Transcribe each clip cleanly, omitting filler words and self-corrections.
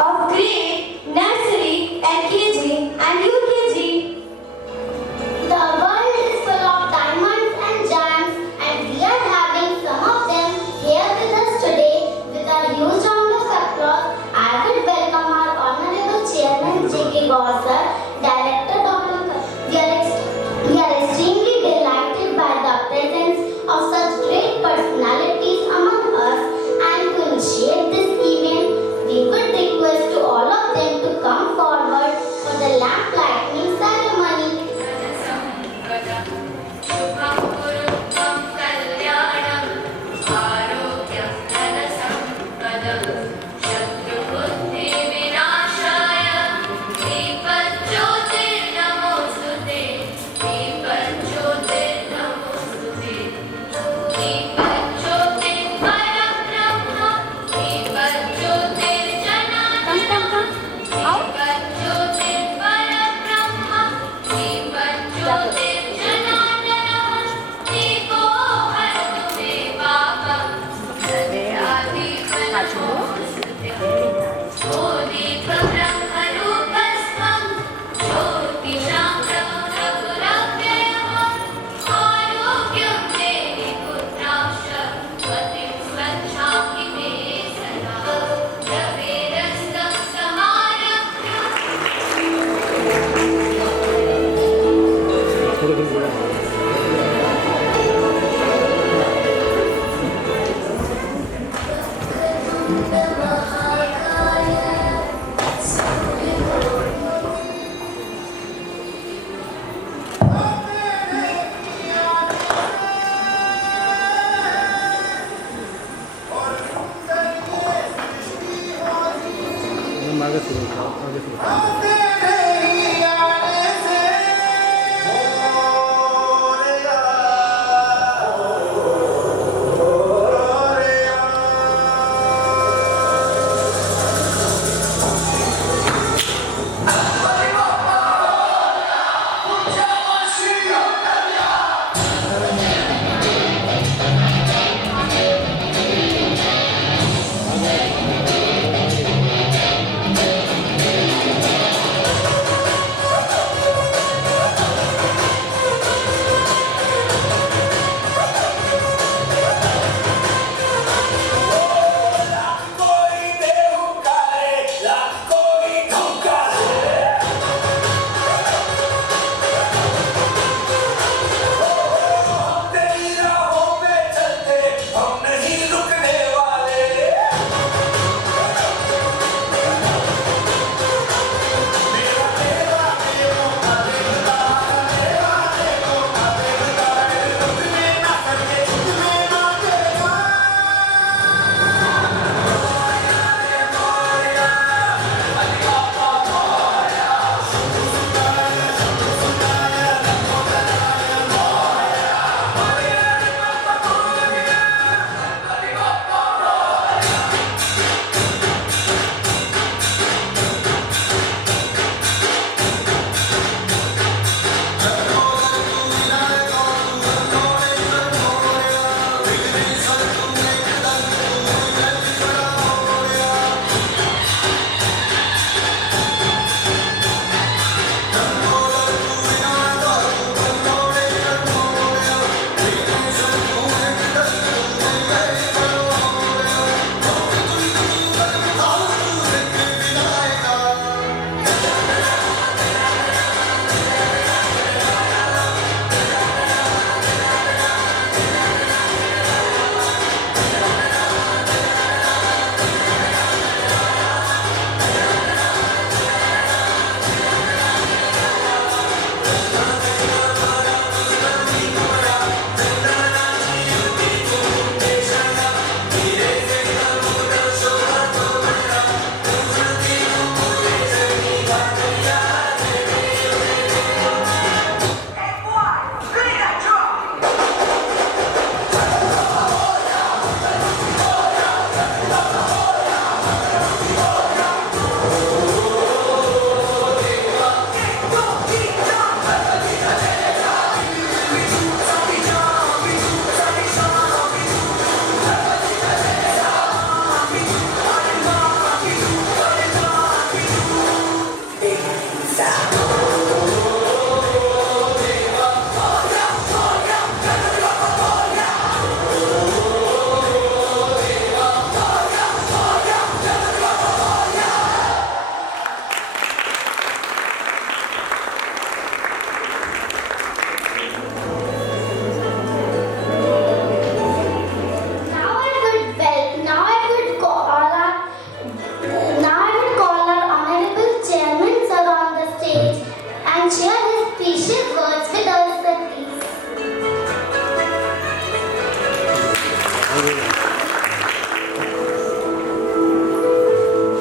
of grade, nursery, LKG and UKG. The world is full of diamonds and gems, and we are having some of them here with us today. With a huge round of applause, I would welcome our Honorable Chairman J.K. Gaur sir, Director Dr. We are extremely delighted by the presence of such great personalities among us, and to initiate this event, we would request to all of them to come forward for the lamp lighting ceremony.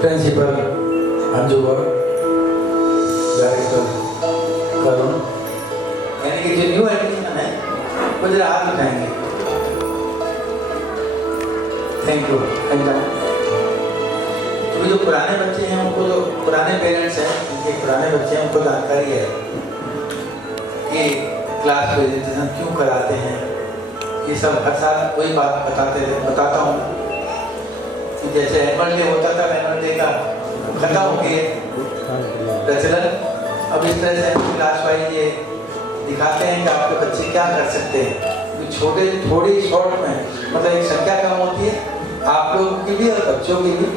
Principal Anju Gaur, director Karun, यानी कि जो new admission है वो जरा हाथ उठाएंगे। Thank you. क्योंकि जो पुराने बच्चे हैं उनको, जो पुराने पेरेंट्स हैं, उनके पुराने बच्चे हैं, उनको जानकारी है कि क्लास प्रेजेंटेशन क्यों कराते हैं। ये सब हर साल वही बात बताता हूँ कि जैसे एनुअल डे होता था, एनुअल डे का खत्म हो गया प्रचलन, अब इस तरह से क्लास वाइज ये दिखाते हैं कि आपके बच्चे क्या कर सकते हैं। छोटे थोड़ी शॉर्ट में मतलब एक संख्या कम होती है, आप लोगों की भी और बच्चों की भी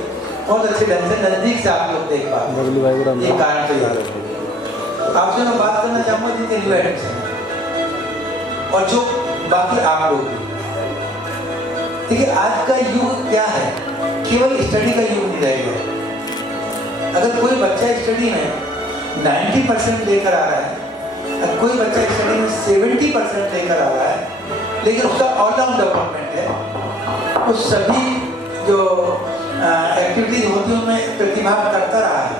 बहुत अच्छे ढंग से नजदीक से आप लोग देख पाते हैं। ये कारण तो याद रखिए। आपसे मैं बात करना चाहूँगा जिनके न्यू एडमिशन और जो बाकी आप लोग। देखिए आज का युग क्या है, केवल स्टडी का युग नहीं रह गया। अगर कोई बच्चा स्टडी में 90% लेकर आ रहा है, अगर कोई बच्चा स्टडी में 70% लेकर आ रहा है, लेकिन उसका ऑलराउंड डेवलपमेंट है, वो सभी जो एक्टिविटीज होती है उनमें प्रतिभा करता रहा है,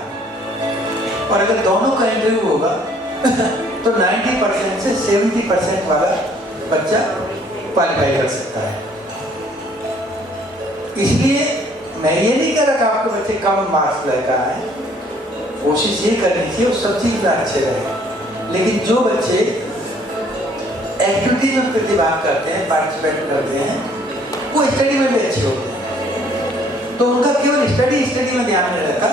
और अगर दोनों का इंटरव्यू होगा तो 90% से 70% वाला बच्चा क्वालिफाई कर सकता है। इसलिए मैं ये नहीं कह रहा कि आपके बच्चे कम मार्क्स लेकर आए, कोशिश ये करनी चाहिए वो सब चीज में अच्छे रहे। लेकिन जो बच्चे एक्टिविटी में प्रतिभा करते हैं, पार्टिसिपेट करते हैं, वो स्टडी में भी अच्छे होते हैं। तो उनका केवल स्टडी में ध्यान नहीं रहता,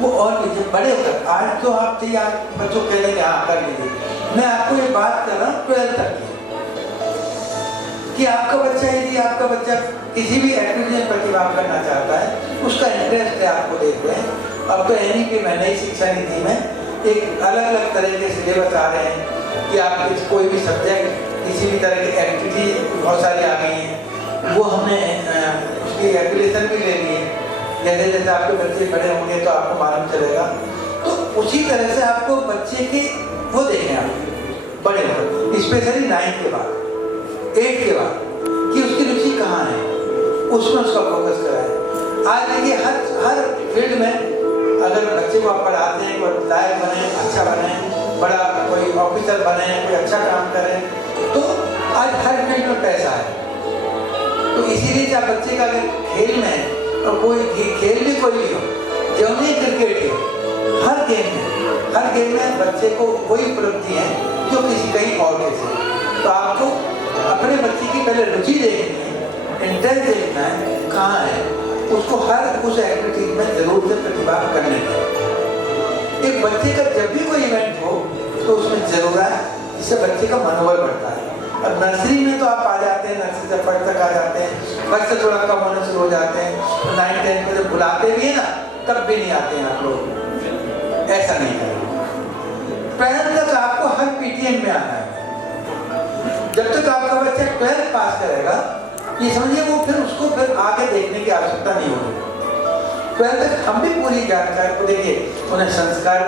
वो और भी जब बड़े होकर, आज तो आप चाहिए आप बच्चों कह देंगे हाँ कर लीजिए, मैं आपको ये बात कर रहा हूँ 12th तक की, कि आपका बच्चा यदि आपका बच्चा किसी भी एक्टिविटी में प्रतिभा करना चाहता है, उसका इंटरेस्ट है, आपको देख रहे हैं। अब तो यानी कि मैं नई शिक्षा नीति में एक अलग अलग तरह के सिलेबस आ रहे हैं कि आप कोई भी सब्जेक्ट, किसी भी तरह की एक्टिविटी बहुत सारी आ गई हैं, वो हमने उसकी एप्लीकेशन भी ले ली है। जैसे जैसे आपके बच्चे बड़े होंगे तो आपको मालूम चलेगा, तो उसी तरह से आपको बच्चे के वो देखें आप बड़े हो, स्पेशली 9th के बाद 8th के बाद, कि उसकी रुचि कहाँ है, उसमें उसका फोकस कराएं। आज देखिए हर फील्ड में अगर बच्चे को आप पढ़ाते हैं, कोई लायक बने, अच्छा बने, बड़ा कोई ऑफिसर बने, कोई अच्छा काम करे, तो आज हर फील्ड में पैसा है। तो इसीलिए जब बच्चे का अगर खेल में, और कोई खेल भी कोई भी हो, जो नहीं क्रिकेट ही हो, हर गेम में बच्चे को कोई उपलब्धि है जो किसी कहीं और के से। तो आपको अपने बच्चे की पहले रुचि देखनी है, इंटरेस्ट देखना है कहाँ है, उसको हर उस एक्टिविटी में जरूर से प्रतिभा करने की। एक बच्चे का जब भी कोई इवेंट हो तो उसमें जरूर है, इससे बच्चे का मनोबल बढ़ता है। अब नर्सरी में तो आप आ जाते हैं, नर्सरी से 1st तक आ जाते हैं, 1st से थोड़ा कम होने शुरू हो जाते हैं, 9th 10th में जब बुलाते भी है ना, तब भी नहीं आते हैं आप लोग। ऐसा नहीं करें, 12th तक आपको हर पीटीएम में आना है। जब तक आपका बच्चा 12th पास करेगा, ये समझिए वो फिर उसको फिर आगे देखने की आवश्यकता नहीं होगी। 12th तक हम भी पूरी जानकारी को देखिए, उन्हें संस्कार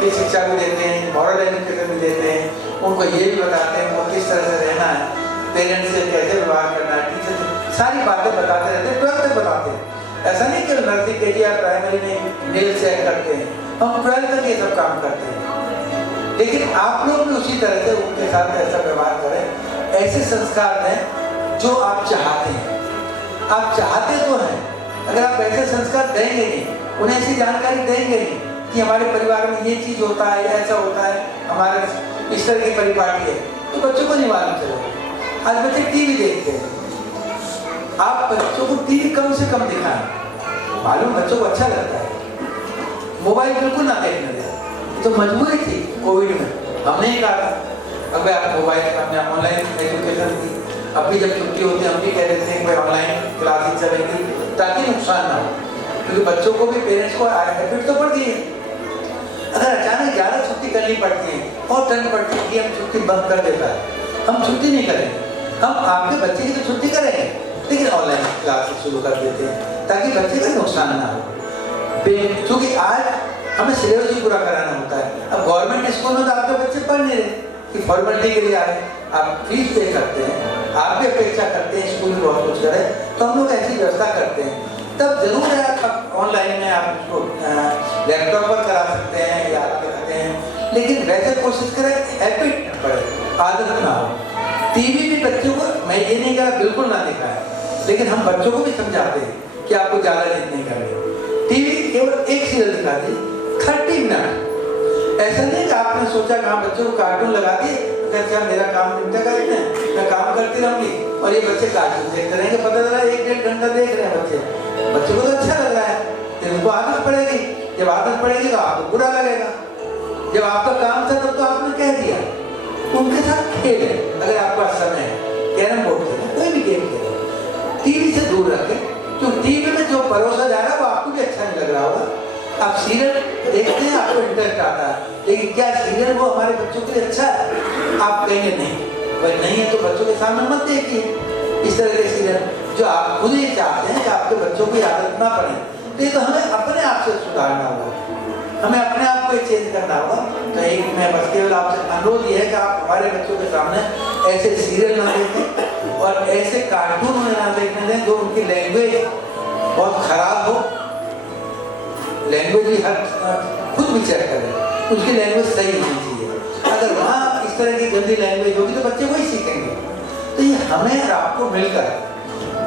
की शिक्षा भी देते हैं, मॉरल एजुकेशन भी देते हैं, उनको ये भी बताते हैं वो किस तरह से रहना है, पेरेंट्स से कैसे व्यवहार करना है, टीचर से सारी बातें बताते रहते हैं। 12th तक बताते हैं, ऐसा नहीं कि नर्सरी केजी या प्राइमरी में मेल चेक करते हैं, हम 12th तक ये सब काम करते हैं। लेकिन आप लोग भी उसी तरह से उनके साथ ऐसा व्यवहार करें, ऐसे संस्कार दें जो आप चाहते हैं। आप चाहते तो हैं, अगर आप ऐसे संस्कार देंगे नहीं, उन्हें ऐसी जानकारी देंगे नहीं कि हमारे परिवार में ये चीज होता है, ऐसा होता है, हमारे इस तरह की परिपाटी है, तो बच्चों को नहीं मालूम चलेगा। आज बच्चे टीवी देखते हैं, आप बच्चों को टीवी कम से कम दिखाएं, मालूम बच्चों को अच्छा लगता है, मोबाइल बिल्कुल ना देखने दें। तो मजबूरी थी कोविड में, हमने ही कहा था अब आप मोबाइल, हमने ऑनलाइन एजुकेशन की, अभी जब छुट्टी होती है हम भी कह देते हैं कोई ऑनलाइन क्लासेस चलेंगी ताकि नुकसान ना हो, क्योंकि बच्चों को भी पेरेंट्स को हैबिट तो पड़ गई है। अगर अचानक 11 छुट्टी करनी पड़ती है और टर्न पड़ती है कि हम छुट्टी बंद कर देता है, हम छुट्टी नहीं करेंगे, हम आपके बच्चे की तो छुट्टी करेंगे लेकिन ऑनलाइन क्लासेस शुरू कर देते हैं ताकि बच्चे का नुकसान ना हो। क्योंकि आज हमें सिलेबस ही पूरा कराना होता है। अब गवर्नमेंट स्कूल में तो आपके बच्चे पढ़ नहीं रहे कि फॉर्मेलिटी के लिए आए, आप फीस पे करते हैं, आप भी अपेक्षा करते हैं स्कूल में बहुत कुछ करें, तो हम लोग ऐसी व्यवस्था करते हैं। तब जरूर है आप ऑनलाइन में आप उसको लैपटॉप पर करा सकते हैं या आप करते हैं, लेकिन वैसे कोशिश करें हैबिट न पड़े, आदत ना हो। टीवी भी बच्चों को, मैं ये नहीं कहा बिल्कुल ना दिखाएं, लेकिन हम बच्चों को भी समझाते हैं कि आपको ज़्यादा जिद नहीं करनी। टीवी केवल एक सीरियल दिखा दी 30 मिनट, ऐसा नहीं कि आपने सोचा कि हाँ बच्चों को कार्टून लगा दिए, क्या मेरा काम निपटेगा इसमें, मैं काम करती रहूंगी और ये बच्चे कार्टून देखते रहेंगे, पता चला 1-1.5 घंटा देख रहे हैं बच्चों को तो अच्छा लग रहा है, फिर उनको आदत पड़ेगी, जब आदत पड़ेगी तो आपको बुरा लगेगा। जब आपका काम था तब तो आपने कह दिया। उनके साथ खेलें, अगर आपका समय है कैरम बोर्ड खेलें, कोई भी गेम खेलें, टीवी से दूर रखें, क्योंकि टीवी में जो परोसा जा रहा है वो आपको भी अच्छा नहीं लग रहा होगा। आप सीरियल देखते हैं, आपको इंटरेस्ट आता है, लेकिन क्या सीरियल वो हमारे बच्चों के लिए अच्छा है? आप कहेंगे नहीं, वह नहीं है तो बच्चों के सामने मत देखिए इस तरह के सीरियल जो आप खुद ही चाहते हैं कि आपके बच्चों की आदत ना पड़े। तो ये तो हमें अपने आप से सुधारना होगा, हमें अपने आप को चेंज करना होगा। तो एक मैं बस केवल आपसे अनुरोध ये है कि आप हमारे बच्चों के सामने ऐसे सीरियल ना देखें और ऐसे कार्टून उन्हें ना देखने दें जो उनकी लैंग्वेज बहुत खराब हो। लैंग्वेज भी हर खुद भी चेक करें, उसकी लैंग्वेज सही होनी चाहिए। अगर वहाँ इस तरह की गंदी लैंग्वेज होगी तो बच्चे वही सीखेंगे। तो ये हमें और आपको मिलकर,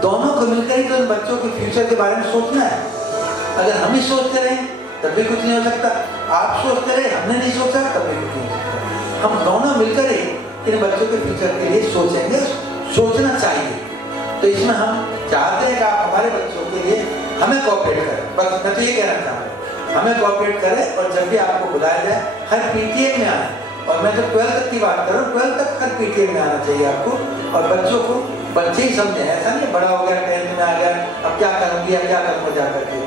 दोनों को मिलकर ही तो बच्चों के फ्यूचर के बारे में सोचना है। अगर हम ही सोचते रहें तब भी कुछ नहीं हो सकता, आप सोचते रहे हमने नहीं सोचा तब भी कुछ नहीं हो सकता। हम दोनों मिलकर ही इन बच्चों के फ्यूचर के लिए सोचेंगे, सोचना चाहिए। तो इसमें हम चाहते हैं कि आप हमारे बच्चों के लिए हमें कोऑपरेट करें। बस मैं तो ये कहना चाहता हूँ, हमें कोऑपरेट करें और जब भी आपको बुलाया जाए हर पीटीएम में आए। और मैं तो 12 तक की बात कर रहा हूँ, 12 तक हर पीटीएम में आना चाहिए आपको। और बच्चों को बच्चे ही समझें, ऐसा नहीं बड़ा हो गया 10th में आ गया अब क्या करूँगी या क्या करूँगा जा करके।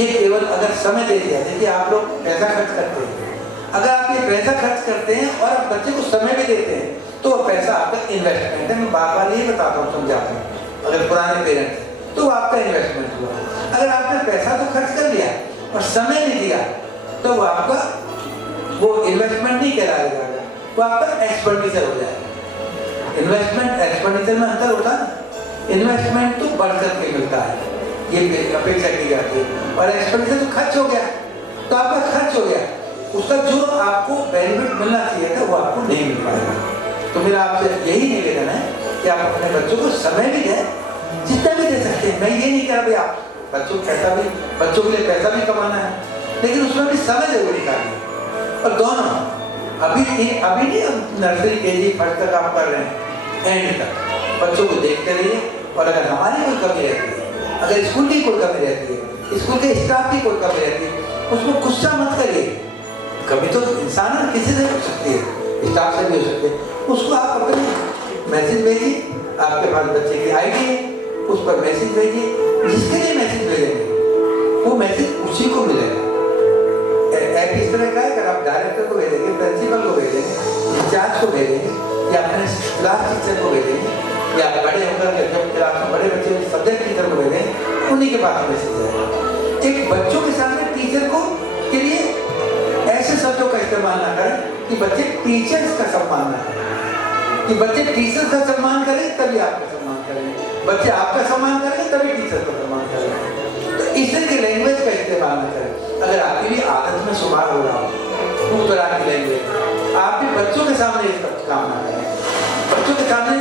ये केवल अगर समय दे दिया, देखिए आप लोग पैसा खर्च करते हैं, अगर आप ये पैसा खर्च करते हैं और आप बच्चे को समय भी देते हैं तो पैसा आपका इन्वेस्टमेंट है। मैं बार बार यही बताता हूँ, समझाता हूँ। अगर पुराने पेरेंट्स हैं तो आपका इन्वेस्टमेंट हुआ। अगर आपने पैसा तो खर्च कर लिया और समय नहीं दिया तो वो आपका वो इन्वेस्टमेंट नहीं कहलाएगा, वो आपका एक्सपेंडिचर हो जाएगा। इन्वेस्टमेंट एक्सपेंडिचर में अंतर होता है। इन्वेस्टमेंट तो बढ़ करके मिलता है, ये अपेक्षा की जाती है, और एक्सपेंडिचर तो खर्च हो गया तो आपका खर्च हो गया, उसका जो आपको बेनिफिट मिलना चाहिए था वो आपको नहीं मिल पाएगा। तो मेरा आपसे यही निवेदन है कि आप अपने बच्चों को समय भी दें, जितना भी दे सकते हैं। मैं ये नहीं कह रहा भाई आप बच्चों को पैसा भी, बच्चों के लिए पैसा भी कमाना है, लेकिन उसमें भी समय जरूर निकालिए। और दोनों अभी नहीं, नर्सरी केजी फर्स्ट तक आप कर रहे हैं, एंड तक बच्चों को देखते रहिए। और अगर हमारी कोई कमी रहती है, अगर स्कूल की कोई कमी रहती है, स्कूल के स्टाफ की कोई कमी रहती है, उसको गुस्सा मत करिए। कभी तो इंसान किसी से हो सकती है, स्टाफ से भी हो सकती है, उसको आप अपने मैसेज भेजिए। आपके पास बच्चे की आईडी है, उस पर मैसेज भेजिए, जिसके लिए मैसेज भेजेंगे वो मैसेज उसी को मिलेगा। ऐप इस तरह का है कि आप डायरेक्टर को भेजेंगे, प्रिंसिपल को भेजेंगे, इंचार्ज को भेजेंगे या अपने क्लास टीचर को भेजेंगे या बड़े होकर जब क्लास में बड़े बच्चे सब्जेक्ट टीचर को भेजेंगे, उन्हीं के पास मैसेज जाएगा। एक बच्चों के सामने टीचर को के लिए ऐसे शब्दों का इस्तेमाल ना करें कि बच्चे टीचर्स का सम्मान ना करें, कि बच्चे टीचर का सम्मान करें तभी आपका सम्मान करें, बच्चे आपका सम्मान करें तभी टीचर का सम्मान करें। तो इस तरह की लैंग्वेज का इस्तेमाल न करें। अगर आपकी भी आदत में सुधार हो रहा हो उस तरह की लैंग्वेज, आप भी बच्चों के सामने इस पर काम ना करें। बच्चों के सामने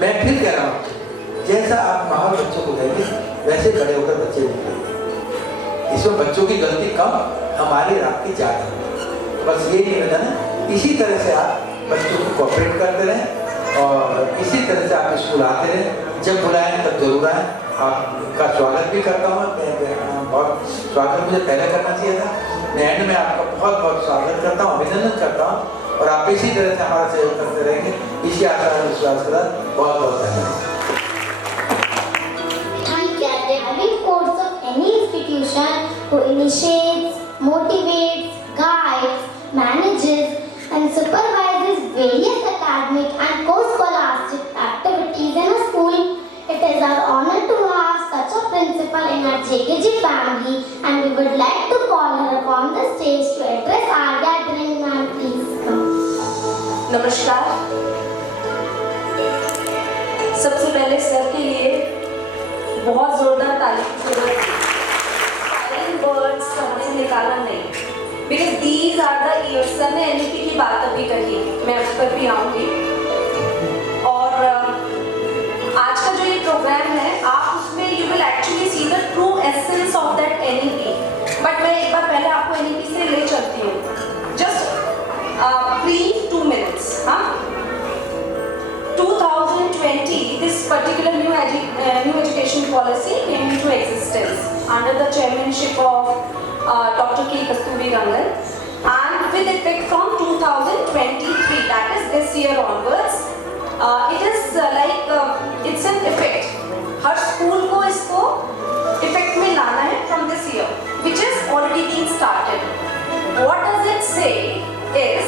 मैं फिर कह रहा हूँ, जैसा आप माहौल बच्चों को देंगे वैसे बड़े होकर बच्चे निकलेंगे। इसमें बच्चों की गलती कम, हमारी और आपकी ज़्यादा। बस ये निवेदन है, इसी तरह से आप बच्चों को कोऑपरेट करते रहें और इसी तरह से आप स्कूल आते रहें। जब बुलाएं तब जरूर आएँ। आपका स्वागत भी करता हूँ, बहुत स्वागत मुझे पहले करना चाहिए था, मैं एंड में आपका बहुत बहुत स्वागत करता हूँ, अभिनंदन करता हूँ। और आप इसी तरह से हमारा सहयोग करते रहेंगे, इसी आशा और विश्वास के साथ बहुत बहुत धन्यवाद। Driving force of any institution who initiates, motivates, guides, manages and supervises various academic and co-scholastic activities in a school. It is our honor to have such a principal in our JKG family, and we would like to call her upon the stage to address our gathering. Ma'am, please come. नमस्कार। सबसे पहले sir के लिए बहुत जोरदार ताली की जरूरत है। गिराना नहीं, because these are the years. Sir ने NEP की बात अभी कही, मैं उस पर भी आऊँगी। और आज का जो ये प्रोग्राम है, आप उसमें you will actually see the true essence of that NEP। But मैं एक बार पहले आपको NEP से ले चलती हूँ, जस्ट प्लीज 2 minutes। हाँ, 2020, this particular new education policy came into existence under the chairmanship of Dr. K. Kasturirangan, and with effect from 2023, that is this year onwards, it is it's an effect. Her school को इसको effect में लाना है from this year, which is already been started. What does it say is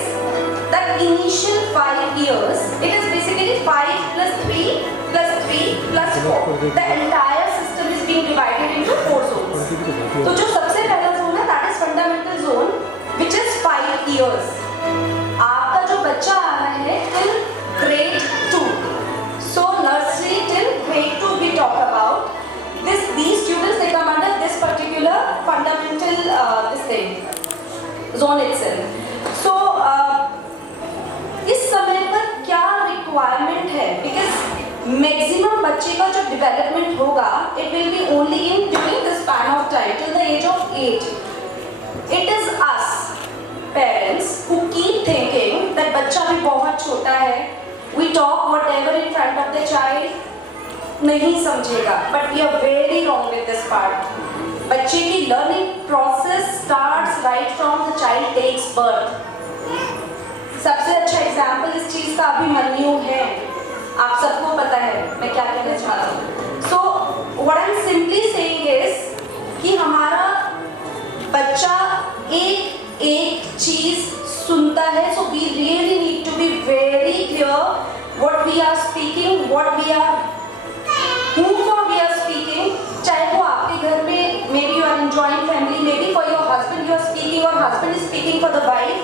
that initial 5 years, it is basically 5 plus 3 plus 3 plus 4. The entire system is being divided into 4 zones. तो जो सबसे पहला zone है, that is fundamental zone, which is 5 years. आपका जो बच्चा आ रहा है till grade 2. So nursery till grade 2 we talk about. These students, they come under this particular fundamental zone itself. So इस समय पर क्या रिक्वायरमेंट है, बिकॉज मैक्सिमम बच्चे का जो डेवलपमेंट होगा, it will be only in during the span of time till the age of 8. It is us parents who keep thinking that बच्चा भी बहुत छोटा है, we talk whatever in front of the child, नहीं समझेगा, but we are very wrong with this part. बच्चे की learning process starts right from the child takes birth. सबसे अच्छा एग्जाम्पल इस चीज का अभिमन्यु है, आप सबको पता है मैं क्या कहना चाहता हूँ. So what I am simply saying is कि हमारा बच्चा एक एक चीज सुनता है. So we really need to be very clear what we are speaking, what we are, whom we are speaking. चाहे वो आपके घर में, maybe you are in joint family, maybe for your husband you are speaking, or husband is speaking for the wife.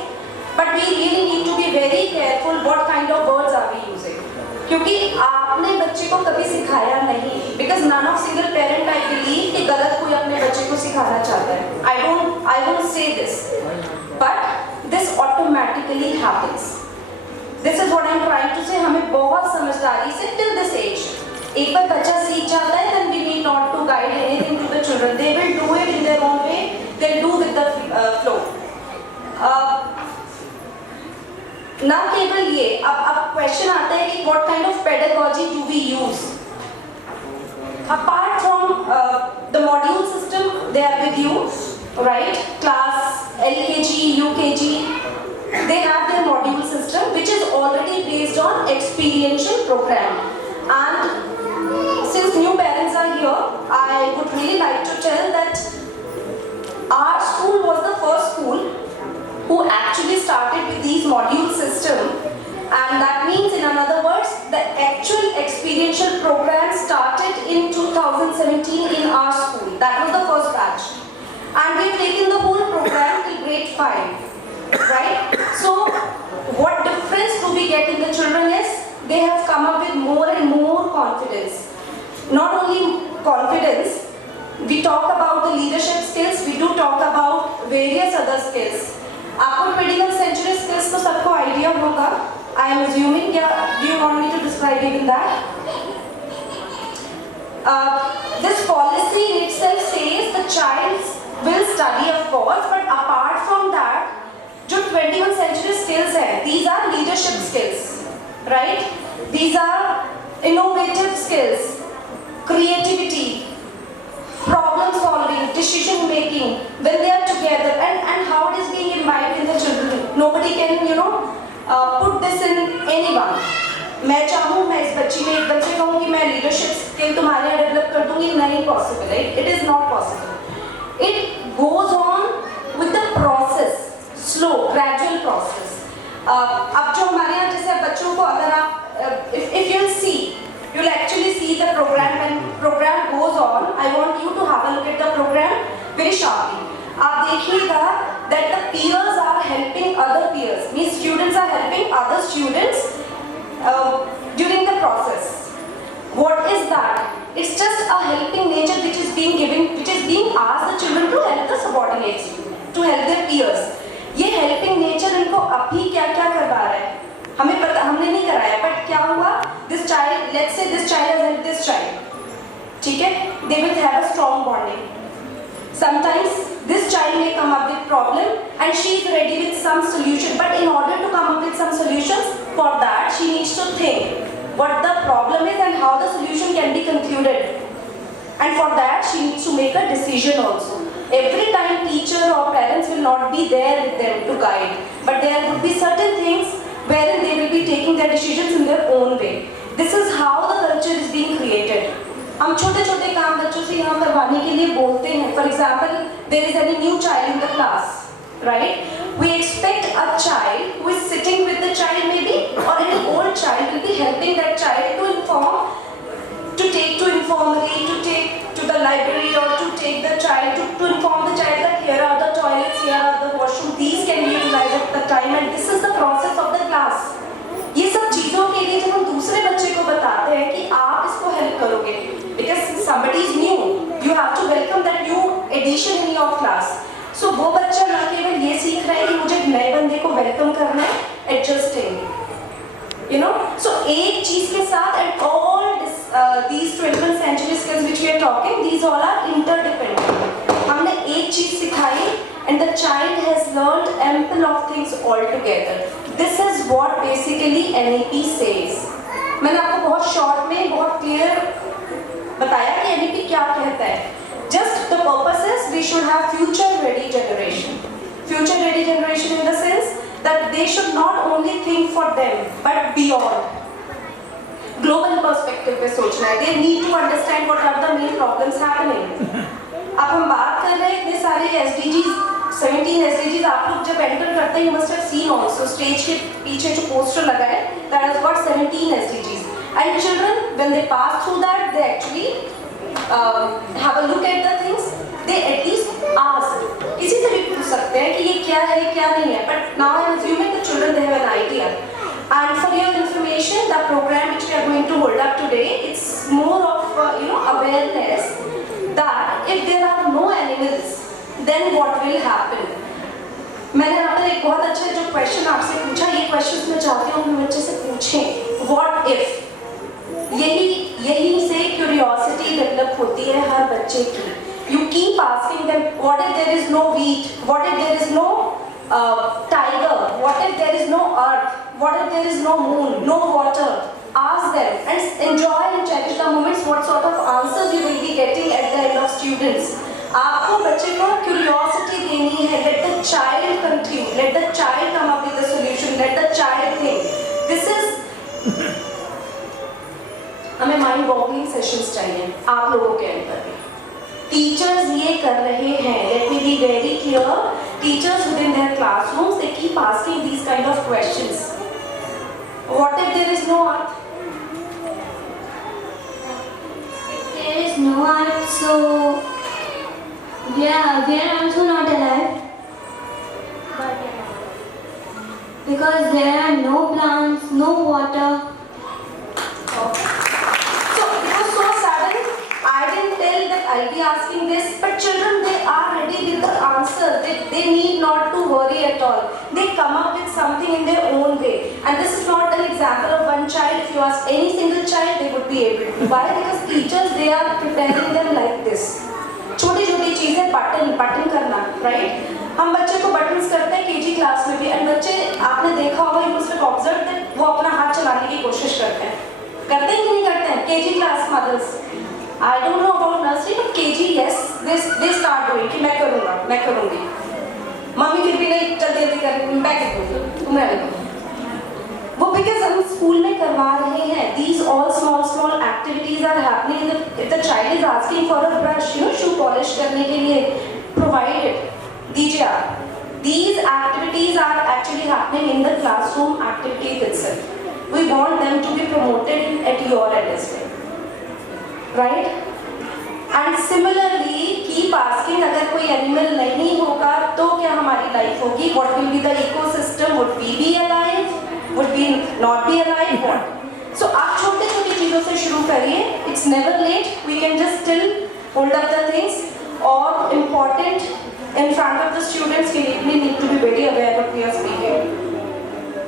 But we really need to be very careful what kind of words are we using. क्योंकि आपने बच्चे को कभी सिखाया नहीं, because none of single parent I believe कि गलत कोई अपने बच्चे को सिखाना चाहता है. I won't say this, but this automatically happens. This is what I am trying to say. हमें बहुत समझदारी से till this age, एक बार बच्चा सीख जाता है, then we need not to guide anything to the children. They will do it in their own way. They'll do with the flow. ना केवल ये, अब क्वेश्चन आता है कि what kind of pedagogy do we use? Apart from the module system, they are with you, right? Class LKG, UKG, they have their module system, which is already based on experiential program. And since new parents are here, I would really like to tell that our school was the first school who actually started with these module system, and that means, in other words, the actual experiential program started in 2017 in our school. That was the first batch, and we've taken the whole program till grade 5, right? So what difference do we get in the children is they have come up with more and more confidence. Not only confidence, we talk about the leadership skills, we do talk about various other skills. आपको 21st century skills तो सबको idea होगा, I am assuming. Yeah, do you want me to describe even that? This policy in itself says the child will study, of course, but apart from that, जो 21st century skills है, these are leadership skills, right? These are innovative skills, creativity, problem solving, decision making, when they are together, and how it is being imbibed in the children. Nobody can, put this in anyone. मैं चाहूँ मैं इस बच्ची में एकदम से कहूँ कि मैं लीडरशिप स्किल तुम्हारे यहाँ डेवलप कर दूँगी, नहीं पॉसिबल है. It is not possible. It goes on with the process, slow gradual process. अब जो हमारे यहाँ जैसे बच्चों को अगर आप if you'll see, you'll actually see the program. When program goes on, I want you to have a look at the program very sharply. आप देखिएगा that the peers are helping other peers, means students are helping other students during the process. What is that? It's just a helping nature which is being given, which is being asked the children to help the subordinates to help their peers. ये helping nature इनको अभी क्या क्या करवा रहा है हमें पता, हमने नहीं कराया, but क्या हुआ, this child, let's say this child has helped this child, ठीक है, they will have a strong bonding. Sometimes this child may come up with problem and she is ready with some solution, but in order to come up with some solutions, for that she needs to think what the problem is and how the solution can be concluded, and for that she needs to make a decision also. Every time teacher or parents will not be there with them to guide, but there would be certain things wherein they will be taking their decisions in their own way. This is how the culture is being created. हम छोटे छोटे काम बच्चों से यहाँ करवाने के लिए बोलते हैं. For example, there is any new child in the class, right? We expect a child who is sitting with the child maybe, or any old child will be helping that child to inform, to take to infirmary, to take to the library, or to take the child to inform the child that here are the toilets, here are the washroom. These can be utilized at the time, and this is the process of the class. ये सब चीजों के लिए जब हम दूसरे बच्चे को बताते हैं कि आप इसको हेल्प करोगे, because somebody is new, you have to welcome that new addition in your class. So वो बच्चा न केवल ये सीख रहा है कि मुझे नए बंदे को वेलकम करना है, adjusting, you know. So एक चीज के साथ, and all this, these 21st century skills which we are talking, these all are interdependent. हमने एक चीज सिखाई and the child has learned ample of things altogether. This is what basically NEP says. मैंने आपको बहुत शॉर्ट में बहुत clear बताया कि NEP क्या कहता है. Just the purpose is we should have future ready generation. Future ready generation in the sense that they should not only think for them but beyond. Global perspective पे सोचना है. They need to understand what are the main problems happening. अब हम बात कर रहे हैं इतने सारे SDGs, 17 SDGs. आप लोग जब एंटर करते हैं, you must have seen also stage के पीछे जो पोस्टर लगा है, that has got 17 SDGs. And children, when they pass through that, they actually have a look at the things. They at least ask. किसी से भी पूछ सकते हैं कि ये क्या है, क्या नहीं है. But now I'm assuming the children they have an idea. And for your information, the program which we are going to hold up today, it's more of awareness that if there are no animals, then what will happen? मैंने यहाँ पर एक बहुत अच्छा जो question आपसे पूछा, ये क्वेश्चन मैं चाहती हूँ अपने बच्चे से पूछें. What if? यही से क्यूरियोसिटी डेवलप होती है हर बच्चे की. You keep asking them, what if there is no wheat? What if there is no tiger? What if there is no earth? What if there is no moon, no water? Ask them and enjoy and cherish the moments. What sort of answers you will be getting at the end of students? आपको बच्चे को curiosity देनी है. Let the child conclude. Let the child come up with the solution. Let the child think. This is हमें mind boggling sessions चाहिए आप लोगों के अंदर भी. टीचर्स ये कर रहे हैं. Let me be very clear. Teachers within their classrooms, they keep asking these kind of questions. What if there is no earth? There is no earth, so we are also not alive. Because there are no plants, no water. So it was so sudden. I didn't tell that I'll be asking this, but children, they are ready with the answer. They need not to worry at all. They come up with something in their own way. And this is not an example of one child. If you ask any single child, they would be able to. Why? Because teachers, they are preparing them like this. छोटी छोटी चीजें button करना, right? हम बच्चे को buttons करते हैं KG class में भी. एंड बच्चे, आपने देखा होगा, you must have observed that वो अपना हाथ चलाने की कोशिश करते हैं कि नहीं करते हैं. KG class mothers, I don't know about nursery, but KG, yes, they start doing कि मैं करूँगी. मम्मी फिर भी नहीं, चल जल्दी कर, मैं करूँगी, तुम रहने दो. वो because हम स्कूल में करवा रहे हैं. These all small activities are happening. If the child is asking for a brush, shoe polish करने के लिए, provide it. दीजिए आप. These activities are actually happening in the classroom activities itself. We want them to be promoted at your end as well. Right? And similarly, keep asking, अगर कोई animal नहीं होगा तो क्या हमारी लाइफ होगी? What will be the ecosystem? Would we be alive? Would we not be alive? What? So आप छोटे छोटी चीजों से शुरू करिए. It's never late. We can just still hold up the things. और important in front of the students, we need to be very aware what we are speaking.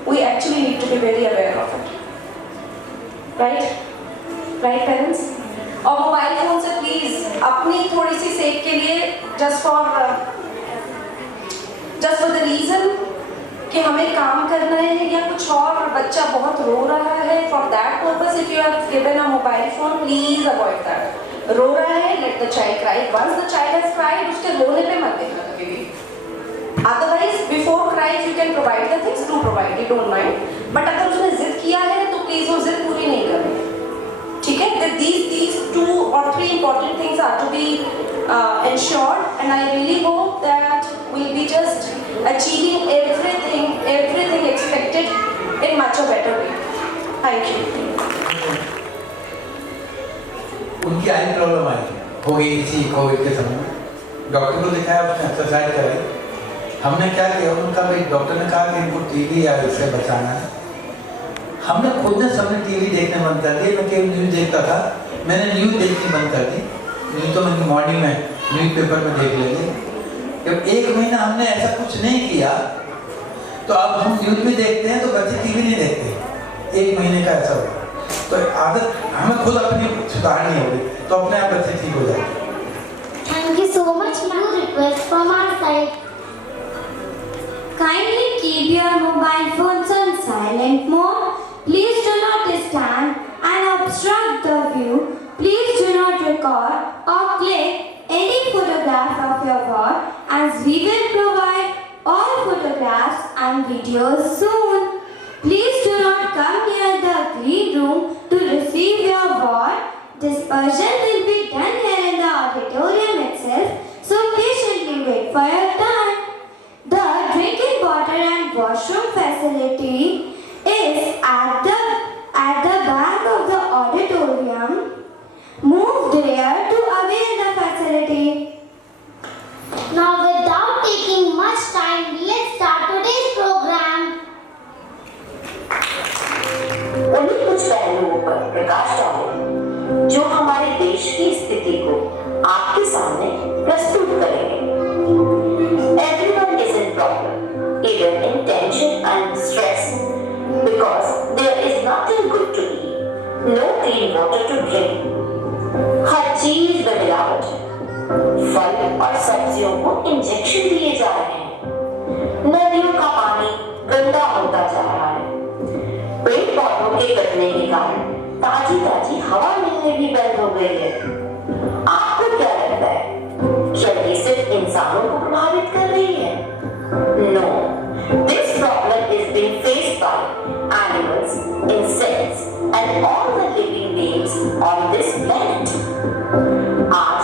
We actually need to be very aware of it. Right? Right, parents? और mobile phone से please अपनी थोड़ी सी safe के लिए just for the reason कि हमें काम करना है या कुछ और बच्चा बहुत रो रहा है, for that purpose if you have given a mobile phone, please avoid that. रो रहा है, let the child cry. Once the child has cried, उसके रोने पे मत देखना कभी भी. Otherwise, before cries you can provide the things, do provide, you don't mind. But अगर उसने जिद किया है तो please वो जिद पूरी नहीं करनी. ठीक है? That these 2 or 3 important things are to be ensured, and I really hope that we'll be just achieving everything expected in much a better way. Thank you. उनकी आई प्रॉब्लम आई हो गई इसी कोविड के समय में. डॉक्टर को दिखाया, उसने एक्सरसाइज कराई. हमने क्या किया, उनका भाई डॉक्टर ने कहा कि इनको टीवी या इससे बचाना है. हमने खुद ने सबने टीवी देखने बंद कर दिए. मैं केवल न्यूज़ देखता था, मैंने न्यूज़ देखनी बंद कर दी. न्यूज़ तो मैंने मॉर्निंग में न्यूज़पेपर में देख लेंगे. जब 1 महीना हमने ऐसा कुछ नहीं किया तो अब हम न्यूज़ भी देखते हैं तो बच्चे टीवी नहीं देखते. 1 महीने का ऐसा हुआ. तो आदत हमें खुद अपनी सुधारनी होगी तो अपने आप बच्चे ठीक हो जाएंगे. Thank you so much. New request from our side. Kindly keep your mobile phones on silent mode. Please do not stand and obstruct the view. Please do not record or click any photograph of your ward, as we will provide all photographs and videos soon. Please do not come near the green room to receive your ward. Dispersion will be done here in the auditorium itself, so patiently wait for your turn. The drinking water and washroom facility is at the back of the auditorium. Move there to avail the facility. Now, without taking much time, let's start today's program. उन्हीं कुछ पहलुओं पर प्रकाश डालें जो हमारे देश की स्थिति को आपके सामने प्रस्तुत करेंगे. Everyone is in problem, even in tension and stress, because there is nothing good to eat, no clean water to drink. हर चीज में मिलावट है. फल और सब्जियों को इंजेक्शन दिए जा रहे हैं. नदियों का पानी गंदा होता जा रहा है. पेड़ पौधों के कटने के कारण ताजी हवा मिलने भी बंद हो गई है. आपको क्या लगता है, क्या ये सिर्फ इंसानों को प्रभावित कर रही है? No, this problem is being faced by animals, insects, and all the living beings on this planet. आज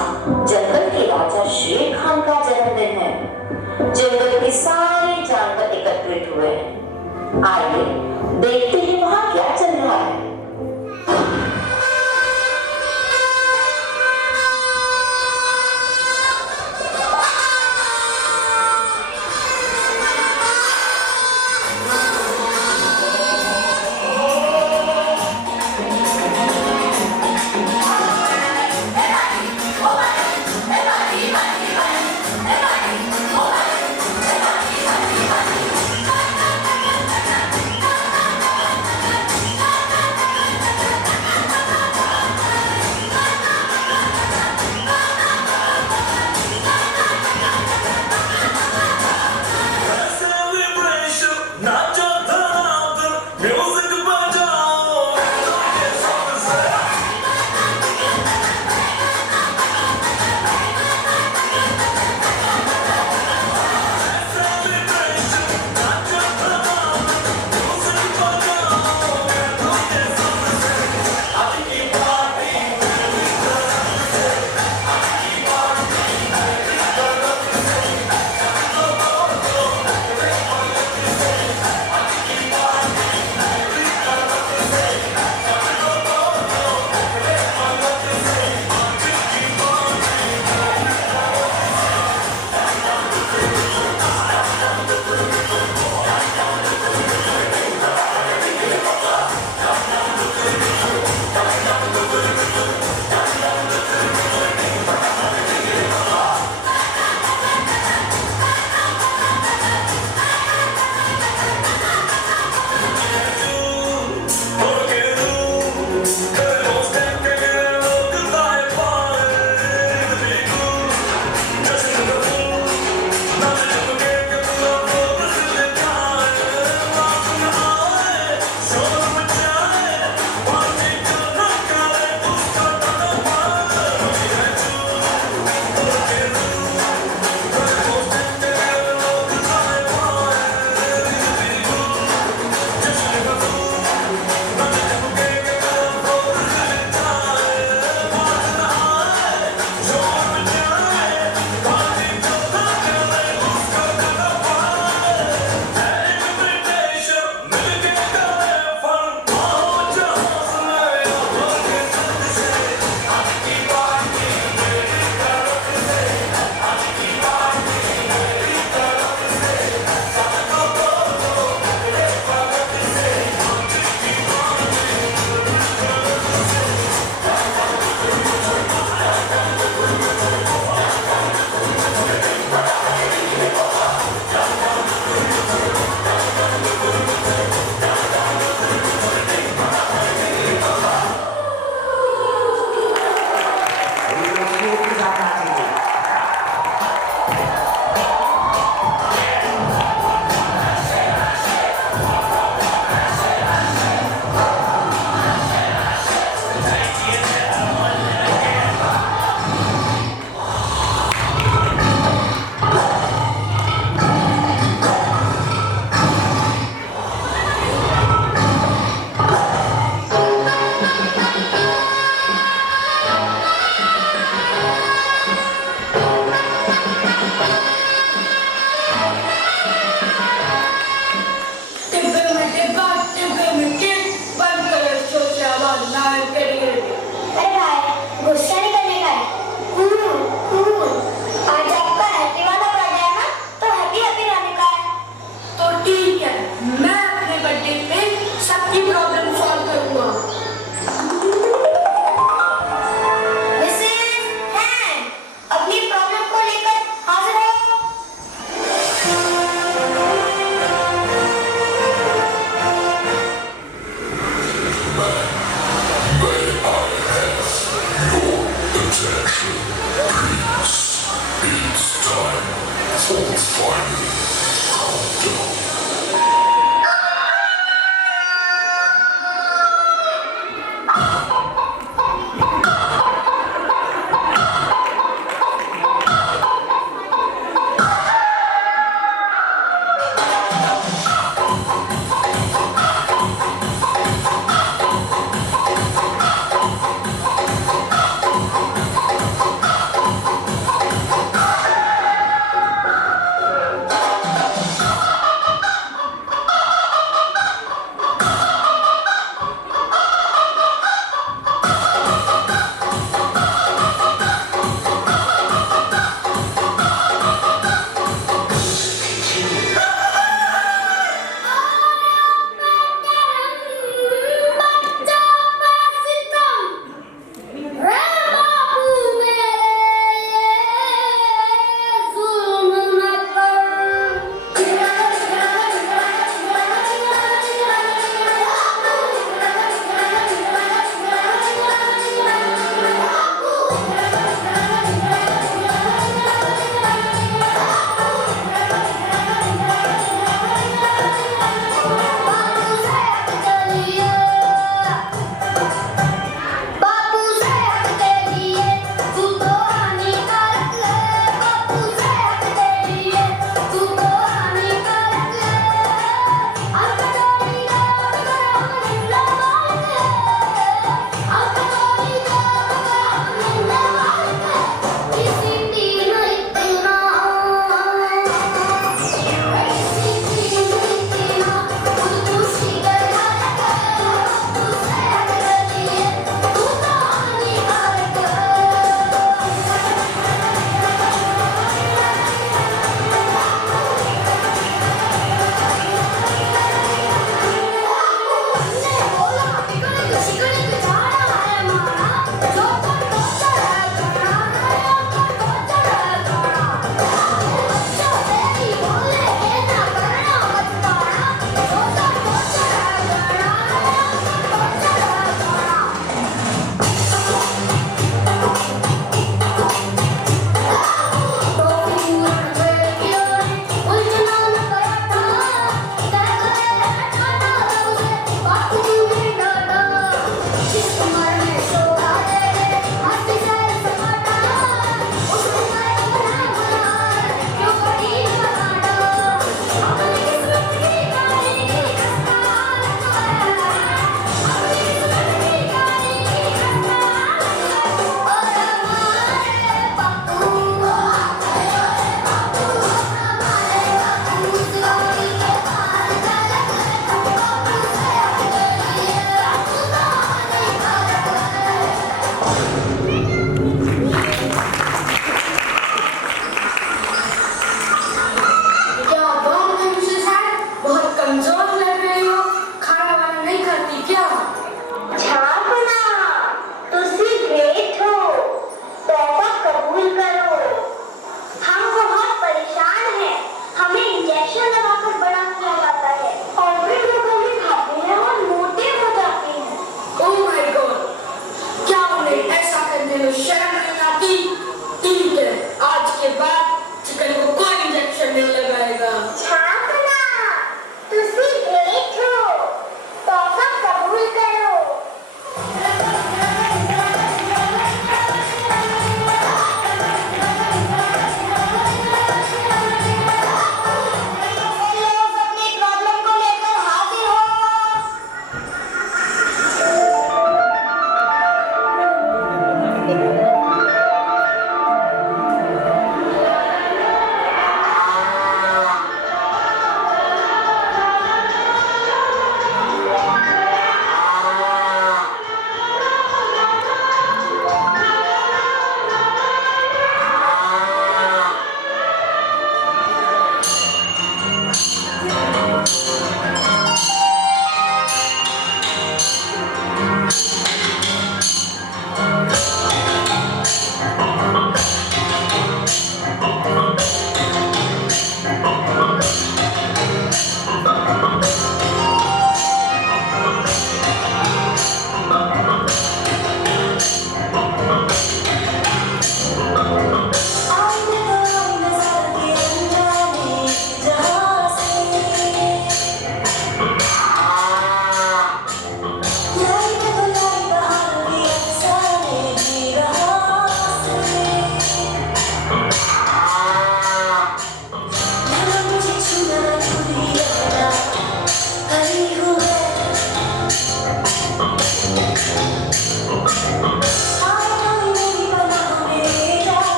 जंगल के राजा शेर खान का जन्मदिन है. जंगल के सारे जानवर एकत्रित हुए हैं. आइए देखते हैं वहाँ क्या चल रहा है. It's time for the final countdown.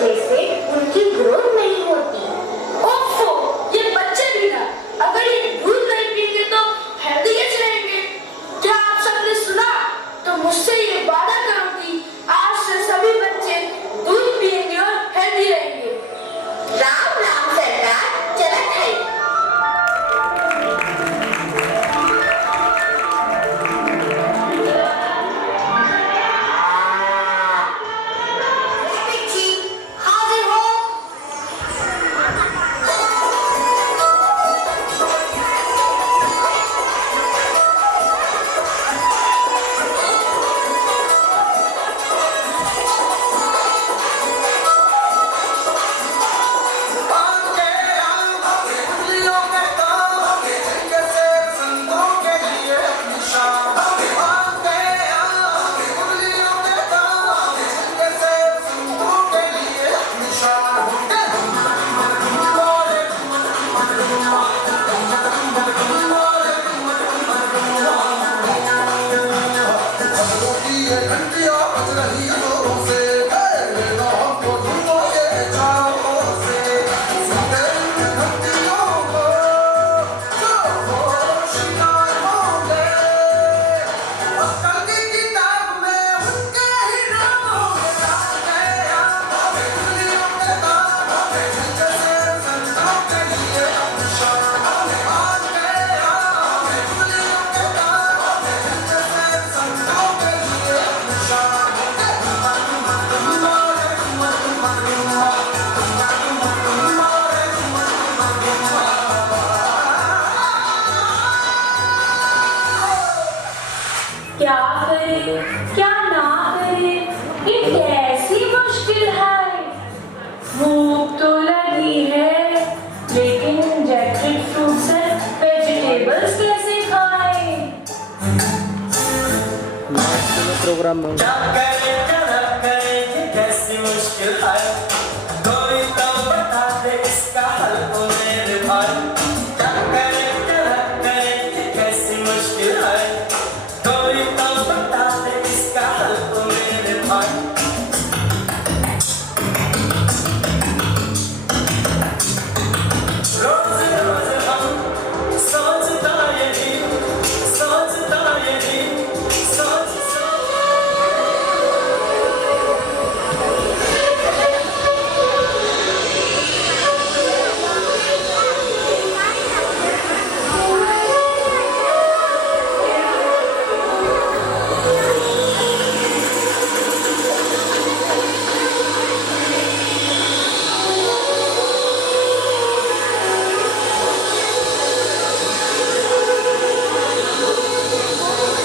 वजह से उनकी ग्रोथ नहीं होती। ओफो, ये बच्चे भी ना, अगर ये दूध नहीं पीएंगे तो हेल्दी कैसे रहेंगे? क्या आप सबने सुना? तो मुझसे ये वादा करो कि आज से सभी बच्चे दूध पिएंगे और हेल्दी रहेंगे। राम राम सरकार, चलत है। हाजिर हो। क्या करे क्या ना करे, ये कैसी मुश्किल है। भूख तो लगी है, लेकिन इंजेक्टेड फ्रूट्स एंड वेजिटेबल्स कैसे खाएं? प्रोग्राम में क्या करे ये कैसी मुश्किल है, कोई तो बता दे इसका हल ओ मेरे भाई। क्या करे ये कैसी मुश्किल है, कोई तो बता दे इसका हल ओ मेरे भाई। रोज रोज हम सोचता यही सोच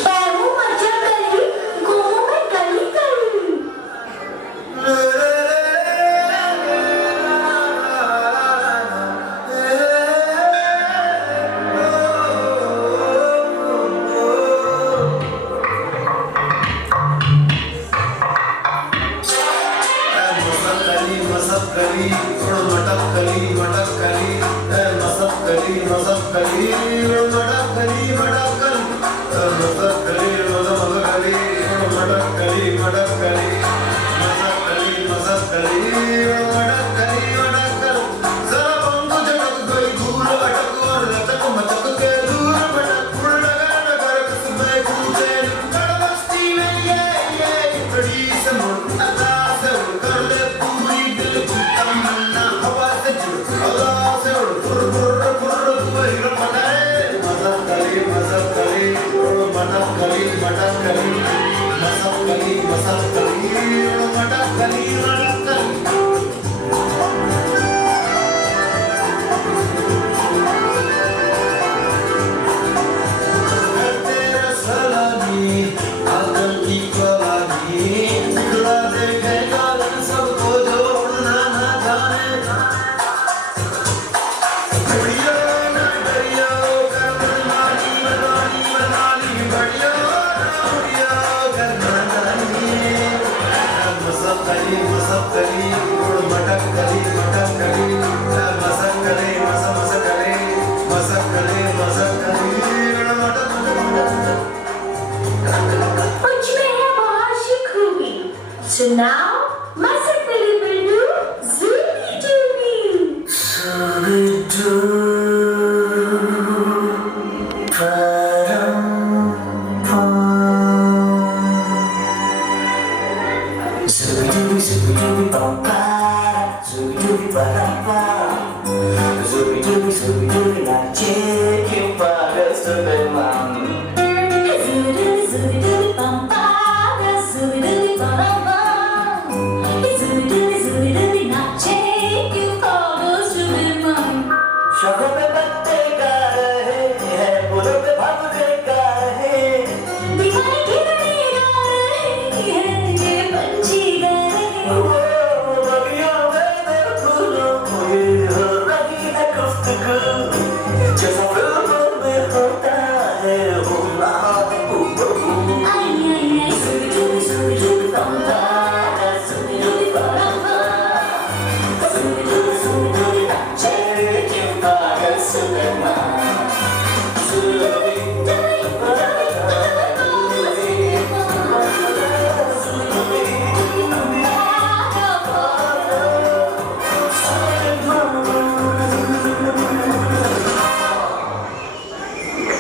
पैरों मच्छर गली, घूमों में गली गली। मज़ा करी zubi baramba, zubi nache kimpaga Superman. शोकों पे पत्ते गा रहे हैं, फूलों पे भंवरे गा रहे हैं, दीवार की बड़ी गा रही है, ये पंछी गा रहे हैं। बगियों में दर फूलों में हो रही है गुफ्तगू, जैसा फिल्मों में होता है हुआ हुबहू। आई आई आई Zubi bamba, zubi baramba, zubi nache kimpaga Superman.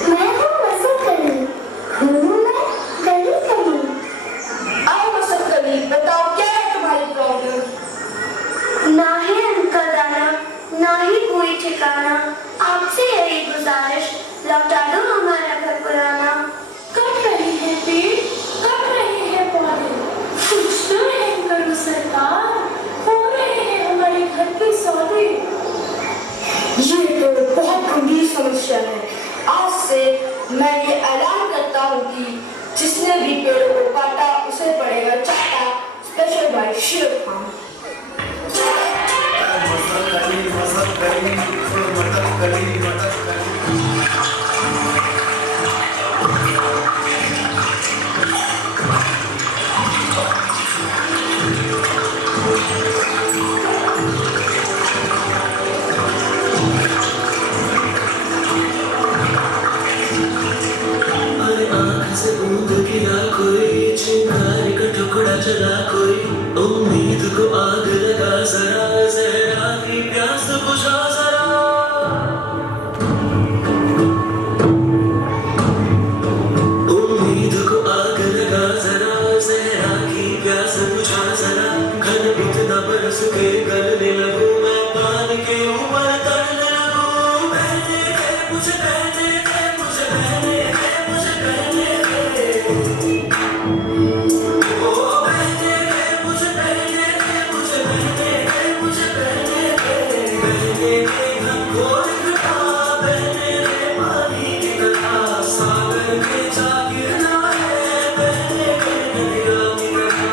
मैं हूँ वसंत कली, हूँ मैं कली कली। आओ वसंत कली, बताओ क्या है तुम्हारी प्रॉब्लम? ना ही अंकल दाना, ना ही कोई ठिकाना, आपसे यही गुजारिश, लौटा दो हमारा घर पुराना। कट रही है पेड़, कट रहे हैं पौधे, कुछ तो है करो सरकार, हो रहे हैं हमारे घर के सौदे। ये तो बहुत गंभीर समस्या है। आज से मैं ये ऐलान करता हूँ कि जिसने भी पेड़ों को काटा उसे पड़ेगा चाटा। स्पेशल बाय शेर खान। अरे आँख से बूंद गिरा कोई, चिंगारी का टुकड़ा चला कोई, उम्मीद को आग लगा जरा, जहरा की प्यास बुझा जरा। उम्मीद को आग लगा जरा, जहरा की प्यास बुझा जरा, घन इतना बरस के गलने लगूं, मैं पानी के ऊपर तैरने लगूं, बहने गए मुझे बहने गए मुझे बहने गए मुझे बहने गए, ओ बहने गए मुझे बहने गए मुझे बहने गए मुझे बहने गए, बहने गए घनघोर कृपा, बहने गए पानी की तरह, सागर के जा गिरना है, बहने गए नदियाँ की तरह।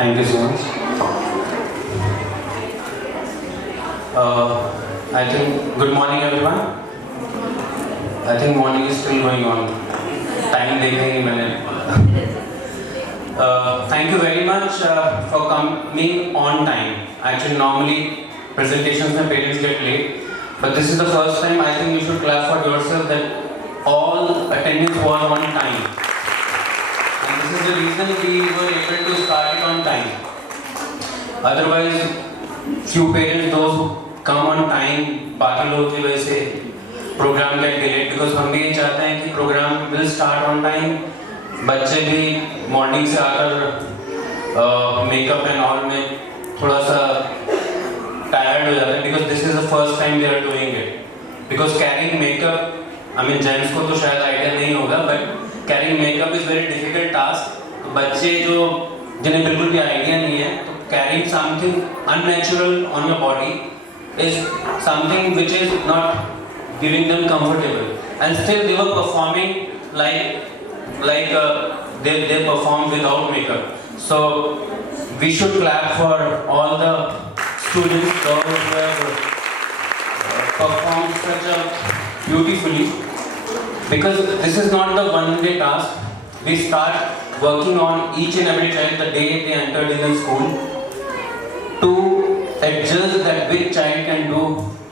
Thank you so much. I think good morning everyone. I think morning is still going on. Time देखने नहीं मैंने. Thank you very much for coming on time. Actually normally presentations में parents get late, but this is the first time. I think you should clap for yourself that all attendance was on time. And this is the reason we were able to start it on time. Otherwise, few parents, those who come on time, बाकी लोग की वजह से program get delayed, because हम भी ये चाहते हैं कि program will start on time. बच्चे भी morning से आकर makeup and all में थोड़ा सा tired हो जाते हैं, because this is the first time they are doing it. Because carrying makeup, I mean gents को तो शायद idea नहीं होगा, but carrying makeup is very difficult task. तो बच्चे जो जिन्हें बिल्कुल भी idea नहीं है, तो carrying something unnatural on your body is something which is not giving them comfortable, and still they were performing like they performed without makeup. So we should clap for all the students who have performed such a beautifully, because this is not the one-day task. We start working on each and every child the day they entered in the school to adjust that which child can do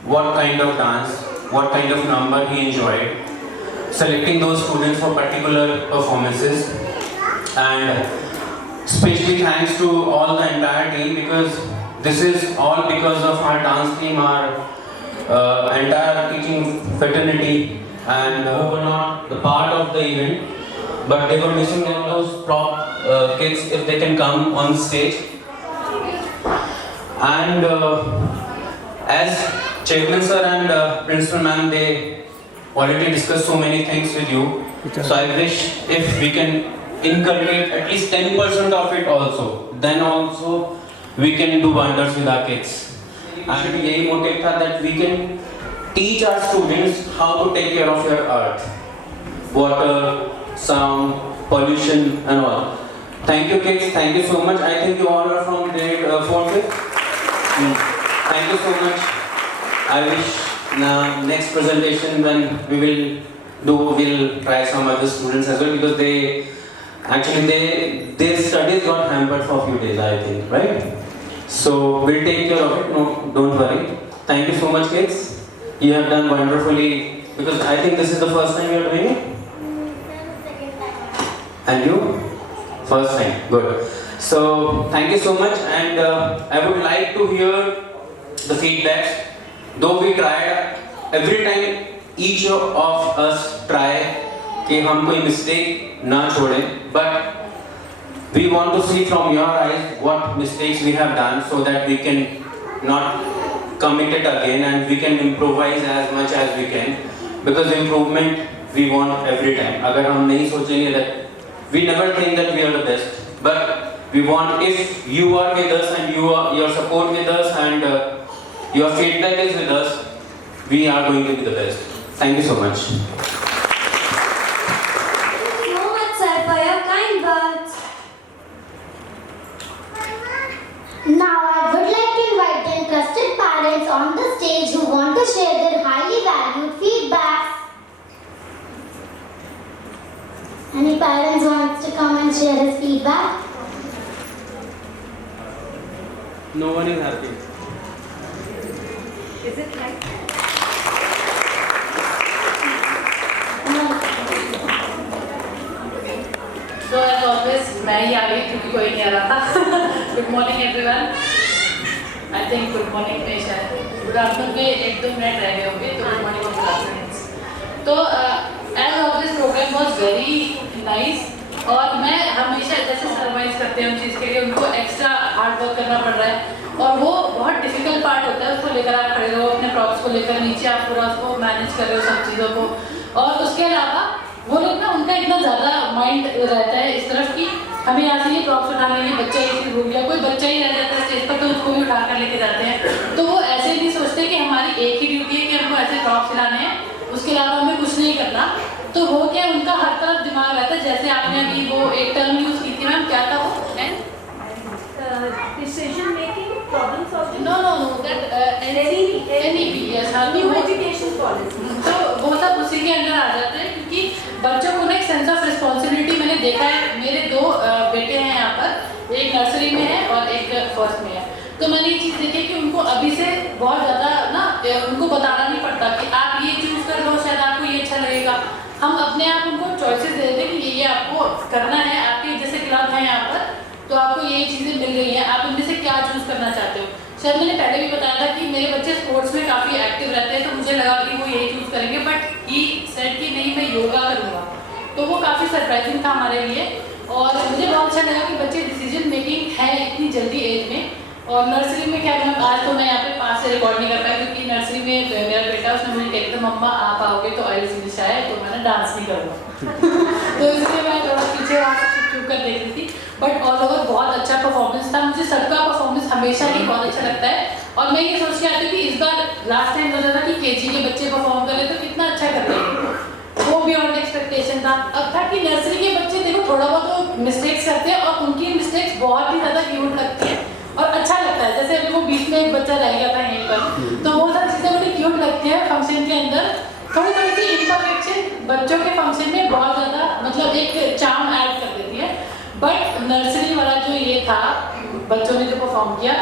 what kind of dance, what kind of number he enjoyed, selecting those students for particular performances. And especially thanks to all the entire team, because this is all because of our dance team, our entire teaching fraternity, and who were not the part of the event, but they were missing all those prop kids if they can come on stage. And as Chairman sir and Principal ma'am, they already discussed so many things with you. So I wish if we can inculcate at least 10% of it also, then also we can do wonders with our kids. And यही motive था that we can teach our students how to take care of your earth, water, sound, pollution and all. Thank you kids, thank you so much. I think you all are from grade 4th. Thank you so much. I wish next presentation when we will do, we'll try some other students as well, because they actually their studies got hampered for a few days, I think, right? So we'll take care of it. No, don't worry. Thank you so much, kids. You have done wonderfully, because I think this is the first time you are doing it. And you? First time. Good. So thank you so much, and I would like to hear the feedbacks. Though we tried, every time each of us try कि हम कोई mistake ना छोड़ें, but we want to see from your eyes what mistakes we have done, so that we can not commit it again and we can improvise as much as we can, because improvement we want every time. अगर हम नहीं सोचेंगे that we never think that we are the best, but we want, if you are with us and your support with us and your feedback is with us, we are going to be the best. Thank you so much. Thank you so much, sir, for your kind words. Now I would like to invite the interested parents on the stage who want to share their highly valued feedbacks. Any parents wants to come and share his feedback? No one is happy. Is it like? So as always, मैं ही आ गई क्योंकि कोई नहीं आ रहा था. Good morning everyone. I think good morning में शायद good afternoon में 1-2 मिनट रह गए होंगे, तो good morning और good afternoon. तो as always program was very nice, और मैं हमेशा जैसे सरवाइव करते हैं उन चीज़ के लिए उनको एक्स्ट्रा हार्ड वर्क करना पड़ रहा है, और वो बहुत डिफिकल्ट पार्ट होता है. उसको लेकर आप खड़े रहो, अपने प्रॉप्स को लेकर नीचे आप पूरा उसको मैनेज कर रहे हो सब चीज़ों को, और उसके अलावा वो लोग ना उनका इतना ज़्यादा माइंड रहता है इस तरफ कि हमें यहाँ से ये प्रॉप्स उठाने के लिए बच्चा ही भूल गया, कोई बच्चा ही रह जाता है स्टेज पर तो उसको भी उठा कर लेके जाते हैं. तो वो ऐसे नहीं सोचते कि हमारी एक ही ड्यूटी है कि हमको ऐसे प्रॉप्स हिलाने हैं, उसके अलावा हमें कुछ नहीं करना. तो वो क्या उनका हर तरफ दिमाग रहता है. जैसे आपने अभी वो एक टर्म यूज़ की थी मैम, क्या था वो? decision making, problem solving? No, that NEP, yes, New education policy. तो वो सब उसी के अंदर आ जाता है, क्योंकि बच्चों को ना एक सेंस ऑफ रिस्पॉन्सिबिलिटी मैंने देखा है। मेरे 2 बेटे हैं यहाँ पर, एक नर्सरी में है और एक फर्स्ट में है। तो मैंने ये चीज़ देखी कि उनको अभी से बहुत ज़्यादा ना उनको बताना नहीं पड़ता कि आप ये चूज़ कर लो, शायद आपको ये अच्छा लगेगा। हम अपने आप उनको चॉइसेस दे देते कि ये आपको करना है। आपके जैसे क्लब है यहाँ पर, तो आपको ये चीज़ें मिल रही हैं, आप इनमें से क्या चूज़ करना चाहते हो। शायद मैंने पहले भी बताया था कि मेरे बच्चे स्पोर्ट्स में काफ़ी एक्टिव रहते हैं, तो मुझे लगा कि वो यही चूज़ करेंगे, बट ही सेड कि नहीं, मैं योगा करूँगा। तो वो काफ़ी सरप्राइजिंग था हमारे लिए, और मुझे बहुत अच्छा लगा कि बच्चे डिसीजन मेकिंग है इतनी जल्दी एज में। और नर्सरी में क्या मैं आज तो मैं यहाँ पे पास से रिकॉर्ड नहीं कर पाई, क्योंकि नर्सरी में मेरा बेटा उसने मुझे कहा था मम्मा आप आओगे तो आई विल शायद, तो मैंने डांस नहीं करूँगा तो इसलिए मैं थोड़ा पीछे वहाँ से चुप कर देख रही थी। बट ऑल ओवर बहुत अच्छा परफॉर्मेंस था। मुझे सबका परफॉर्मेंस हमेशा ही बहुत अच्छा लगता है, और मैं ये सोच के आती हूँ कि इस बार लास्ट टाइम सोचा था कि KG के बच्चे परफॉर्म कर रहे तो कितना अच्छा कर रहे हैं, वो बियॉन्ड एक्सपेक्टेशन था। अब था कि नर्सरी के बच्चे देखो थोड़ा बहुत मिस्टेक्स करते हैं, और उनकी मिस्टेक्स बहुत ही ज़्यादा क्यूट लगती है और अच्छा लगता है। जैसे अभी वो बीच में एक बच्चा रह गया था यहीं पर, तो वो सब चीज़ें बड़ी क्यूट लगती है फंक्शन के अंदर। थोड़ी थोड़ी सी इम्परफेक्शन बच्चों के फंक्शन में बहुत ज़्यादा मतलब एक चार्म ऐड कर देती है। बट नर्सरी वाला जो ये था, बच्चों ने जो परफॉर्म किया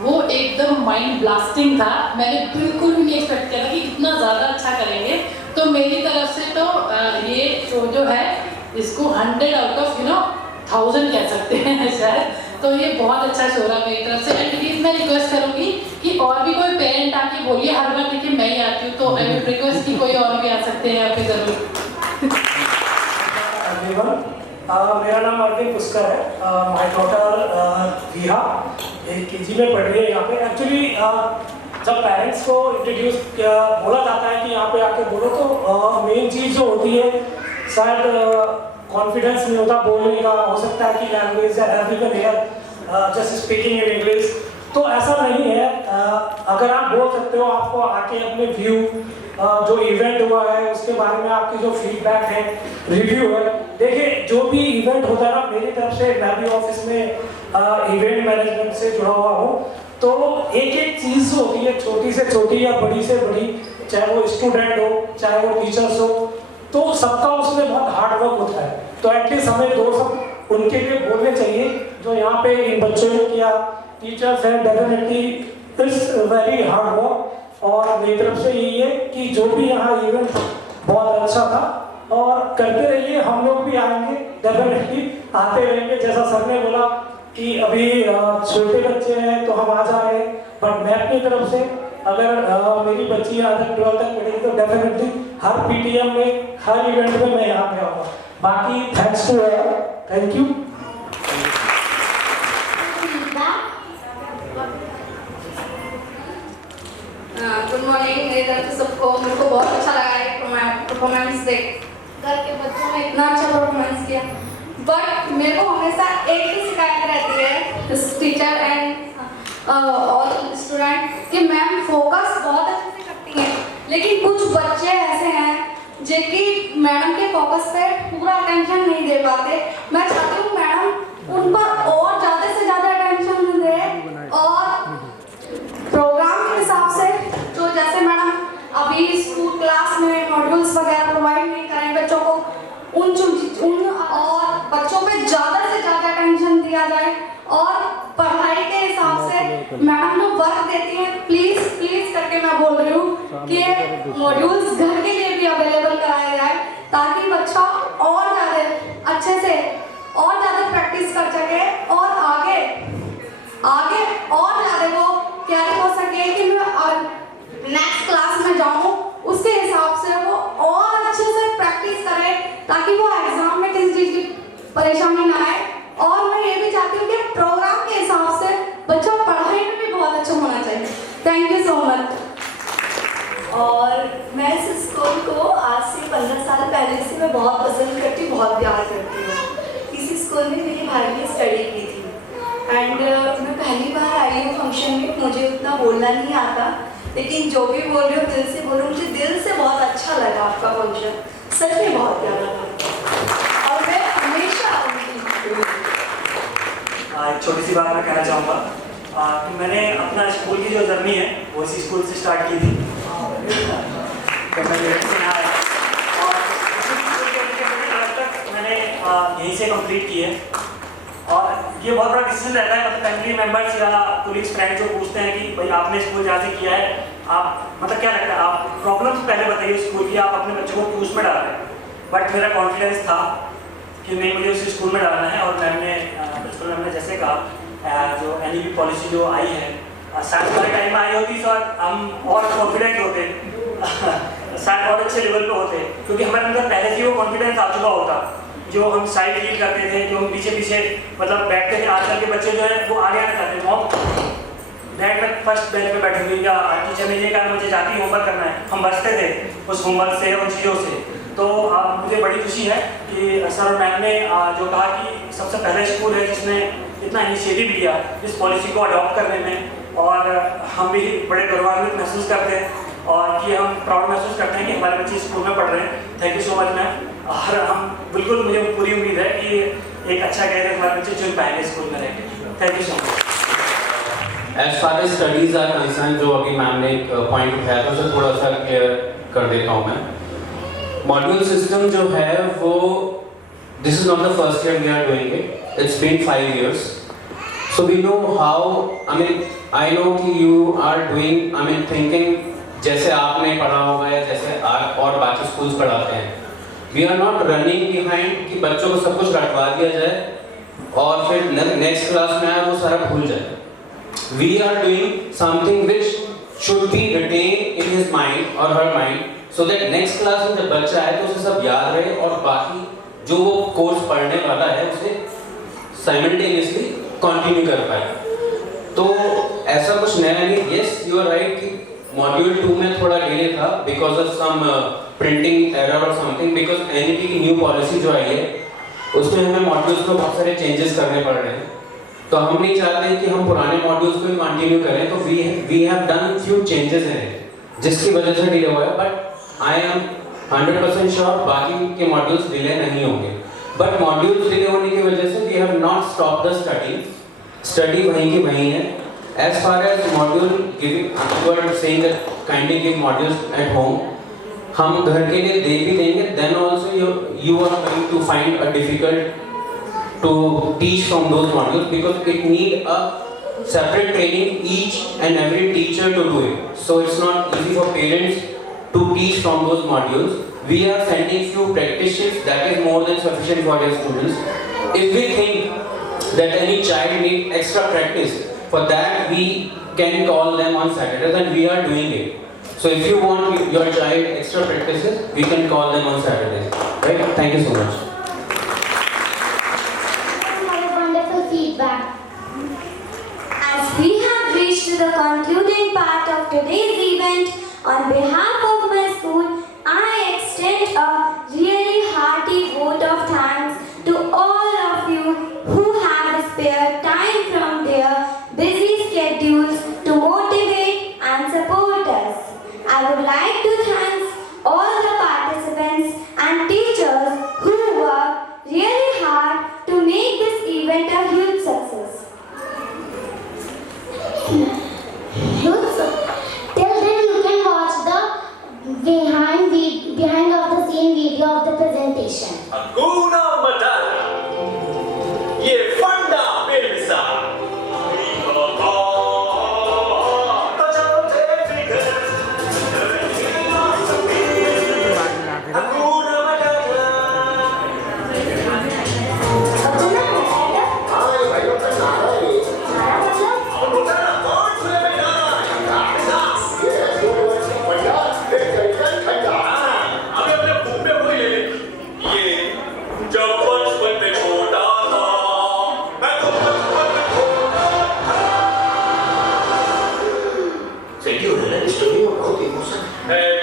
वो एकदम माइंड ब्लास्टिंग था। मैंने बिल्कुल भी नहीं एक्सपेक्ट किया था कि इतना ज़्यादा अच्छा करेंगे। तो मेरी तरफ से तो ये शो जो है इसको 100 आउट ऑफ 1000 कह सकते हैं शायद। तो ये बहुत अच्छा शो रहा मेरी तरफ से। एंड प्लीज मैं रिक्वेस्ट करूँगी कि और भी कोई पेरेंट आके बोलिए, हर बार देखिए मैं ही आती हूँ, तो आई वुड रिक्वेस्ट कि कोई और भी आ सकते हैं आपके ज़रूर। मेरा नाम अरविंद पुष्कर है। माय डॉटर विहा एक KG में पढ़ रही है यहाँ पे। एक्चुअली जब पेरेंट्स को इंट्रोड्यूस बोला जाता है कि यहाँ पे आके बोलो, तो मेन चीज़ जो होती है शायद कॉन्फिडेंस नहीं होता बोलने का, हो सकता है कि language everyone here just speaking in English, तो ऐसा नहीं है। अगर आप बोल सकते हो, आपको आके अपने व्यू जो इवेंट हुआ है उसके बारे में आपकी जो फीडबैक है, रिव्यू है। देखिए जो भी इवेंट होता है ना, मेरी तरफ से मैं भी ऑफिस में इवेंट मैनेजमेंट से जुड़ा हुआ हूँ, तो एक एक चीज़ होती है, छोटी से छोटी या बड़ी से बड़ी, चाहे वो स्टूडेंट हो चाहे वो टीचर्स हो, तो सबका उसमें बहुत हार्ड वर्क होता है। तो एटलीस्ट हमें 2 सब उनके लिए बोलने चाहिए जो यहाँ पे इन बच्चों ने किया। टीचर्स हैं, definitely it's very hard work. और मेरी तरफ से यही है कि जो भी यहाँ इवेंट बहुत अच्छा था और करते रहिए, हम लोग भी आएंगे, डेफिनेटली आते रहेंगे। जैसा सर ने बोला कि अभी छोटे बच्चे हैं तो हम आ जाए, बट मैं अपनी तरफ से अगर मेरी बच्ची आज तक 12th तक पढ़ेगी तो डेफिनेटली हर PTM में, हर इवेंट में मैं यहाँ पे आऊँगा। बाकी thanks to thank you. Good morning. मेरी तरफ से सबको, मेरे को बहुत अच्छा लगा है परफॉर्मेंस देख घर के बच्चों ने इतना अच्छा परफॉर्मेंस किया। बट मेरे को हमेशा एक ही शिकायत रहती है टीचर एंड ऑल स्टूडेंट कि मैम फोकस बहुत अच्छे से करती हैं, लेकिन कुछ बच्चे ऐसे हैं जो कि मैडम के फोकस पे पूरा अटेंशन नहीं दे पाते। मैं चाहती हूँ मैडम उन पर और ज़्यादा से ज़्यादा अटेंशन दे, और प्रोग्राम के हिसाब से जो जैसे मैडम अभी स्कूल क्लास में मॉड्यूल्स वगैरह प्रोवाइड नहीं करें बच्चों को, उन और बच्चों पे ज़्यादा से ज़्यादा अटेंशन दिया जाए। और पढ़ाई के हिसाब से मैडम जो वर्क देती हैं, प्लीज़ प्लीज़ करके मैं बोल रही हूँ कि मॉड्यूल्स घर के लिए भी अवेलेबल कराया जाए, ताकि बच्चा और ज़्यादा अच्छे से और ज़्यादा प्रैक्टिस कर सके और आगे और ज़्यादा वो क्या हो सके कि मैं नेक्स्ट क्लास में जाऊँ, उसके हिसाब से वो और अच्छे से प्रैक्टिस करे, ताकि वो एग्जाम में किसी चीज़ की परेशानी ना आए। और मैं ये भी चाहती हूँ कि प्रोग्राम के हिसाब से बच्चा पढ़ाई में भी बहुत अच्छा होना चाहिए। Thank you so much. और मैं इस स्कूल को आज से 15 साल पहले से मैं बहुत पसंद करती हूँ, बहुत प्यार करती हूँ। इसी स्कूल में मेरी भाई ने स्टडी की थी एंड मैं पहली बार आई हूँ फंक्शन में। मुझे उतना बोलना नहीं आता, लेकिन जो भी बोल रही हूँ दिल से बोल रही हूँ। मुझे दिल से बहुत अच्छा लगा आपका फंक्शन, सच में बहुत प्यारा लगा और मैं हमेशा आऊँगी। एक छोटी सी बात मैं कहना चाहूँगा कि मैंने अपना स्कूल की जो जर्नी है वो इसी स्कूल से स्टार्ट की थी। तो मैं से आया और आज तक मैंने यहीं से कंप्लीट की है। और ये बहुत बड़ा डिसीजन रहता है, मतलब फैमिली मेम्बर्स या कोलीग्स फ्रेंड्स जो पूछते हैं कि भाई आपने स्कूल जहाँ से किया है, आप मतलब क्या लगता है, आप प्रॉब्लम्स पहले बताइए स्कूल की, आप अपने बच्चों को क्यों उसमें डाल रहे हैं। बट मेरा कॉन्फिडेंस था कि नहीं, मुझे उसी स्कूल में डालना है। और मैम ने प्रिंसिपल मैम ने जैसे कहा, जो NEP पॉलिसी जो आई है साइंस वाले टाइम में आई होती तो हम और कॉन्फिडेंट होते शायद और अच्छे लेवल पे होते, क्योंकि हमारे अंदर पहले से वो कॉन्फिडेंस आ चुका होता, जो हम साइड फील करते थे, जो हम पीछे पीछे मतलब बैठते थे। आजकल के बच्चे जो है वो आगे आने जाते हैं, मॉम बैठ में फर्स्ट बेंच पे बैठे हुए, या टीचर ने ये कहा मुझे जाके होमवर्क करना है, हम बचते थे उस होमवर्क से, उन चीज़ों से। तो मुझे बड़ी खुशी है कि सर और मैम ने जो कहा कि सबसे पहला स्कूल है जिसने इतना इनिशिएटिव लिया इस पॉलिसी को अडॉप्ट करने में, और हम भी बड़े गौरवान्वित महसूस करते हैं और कि हम प्राउड महसूस करते हैं कि हमारे बच्चे स्कूल में पढ़ रहे हैं। Thank you so much ma'am. और हम बिल्कुल, मुझे पूरी उम्मीद है कि एक अच्छा कैरियर हमारे बच्चे चुन पाएंगे स्कूल में रहेंगे। Thank you so much. As far as studies are concerned, जो अभी मैम ने एक पॉइंट उठाया था उसे थोड़ा सा क्लियर कर देता हूँ मैं। मॉड्यूल सिस्टम जो है वो this is not the first year we are doing it, it's been 5 years, so we know how, I know कि you are doing, thinking जैसे आपने पढ़ा होगा या जैसे आप और बाकी स्कूल्स पढ़ाते हैं। We are not running behind कि बच्चों को सब कुछ रटवा दिया जाए और फिर नेक्स्ट क्लास में आए वो सारा भूल जाए। We are doing something which should be retained in his mind or her mind, so that next class में जब बच्चा आए तो उसे सब याद रहे और बाकी जो वो कोर्स पढ़ने वाला है उसे साइमल्टेनियसली कंटिन्यू कर पाए। तो ऐसा कुछ नया नहीं। यस, यू आर राइट कि मॉड्यूल 2 में थोड़ा डिले था because of some printing error और समथिंग, बिकॉज NEP की न्यू पॉलिसी जो आई है उसमें हमें मॉड्यूल्स में बहुत सारे चेंजेस करने पड़ रहे हैं। तो हम नहीं चाहते कि हम पुराने मॉड्यूल्स को ही कंटिन्यू करें, तो we have done few changes in it जिसकी वजह से डिले हुआ है। बट आई एम 100% श्योर बाकी के मॉड्यूल्स डिले नहीं होंगे। बट मॉड्यूल्स डिले होने की वजह से we have not stop the study वहीं की वहीं है। As far as module giving, you are saying that kindly give modules at home, हम घर के लिए दे भी देंगे, then also you are going to find a difficult to teach from those modules because it need a separate training each and every teacher to do it. So it's not easy for parents to teach from those modules. We are sending few practice shifts, that is more than sufficient for your students. If we think that any child need extra practice, for that we can call them on Saturdays and we are doing it. So if you want your child extra practices, we can call them on Saturdays. Right? Thank you so much. Wonderful feedback. As we have reached to the concluding part of today's event, on behalf of my school, I extend a really hearty vote of thanks to all of you who have spared time from their busy schedules to motivate and support us. I would like to thank all the participants and teachers who worked really hard to make this event a huge success. Till then you can watch the behind of the scene video of the presentation. Hakuna Matata. ये फंडा बेलसा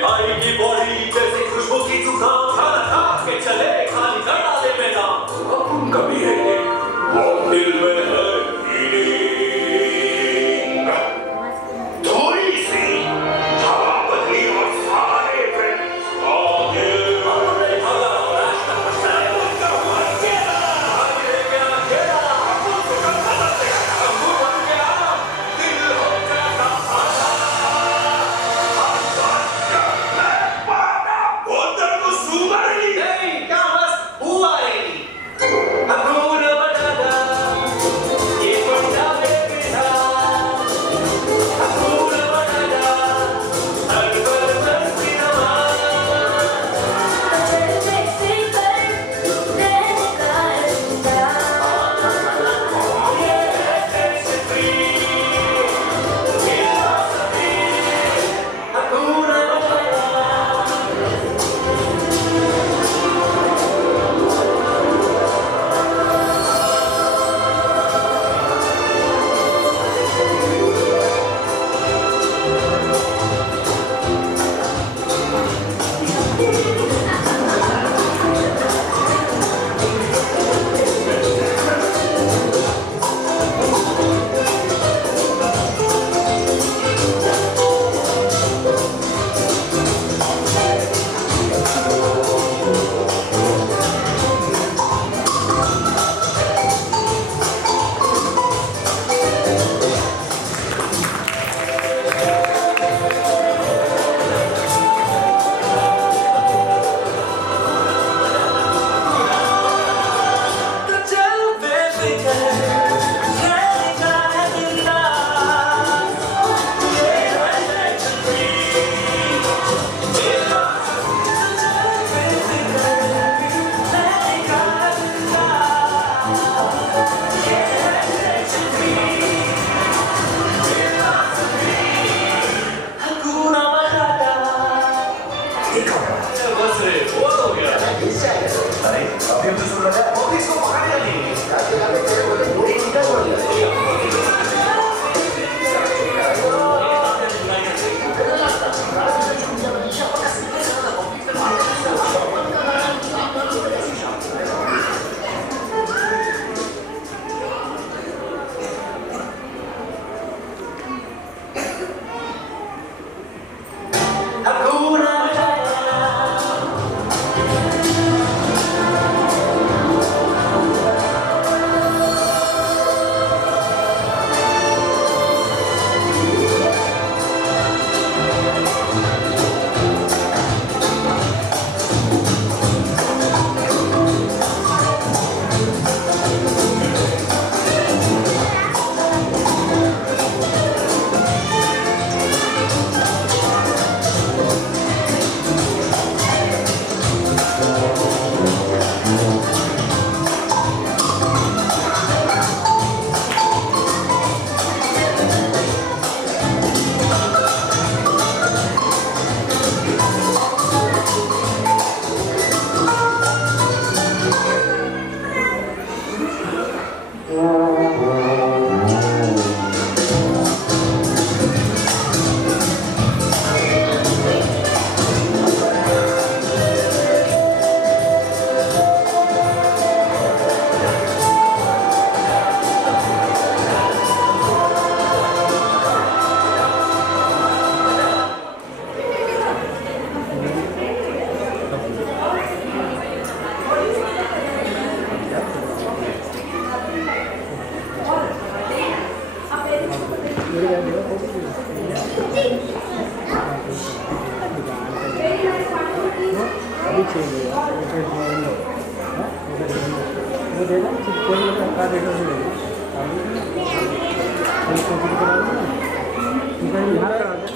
भाई की body जैसे खुशबू की दुकान, खाना खा के चले खाली कर डाले मैदान। कभी है ये बहुत दिल में है फीलिंग, थोड़ी सी हवा बदली और सारे फ्रेंड्स आगे हमने भागा रास्ता फंसाया उनका मन गया आगे गया अंगूर बन गया अभी चाहिए वो देना कोई का डेटा से लेना यहाँ करा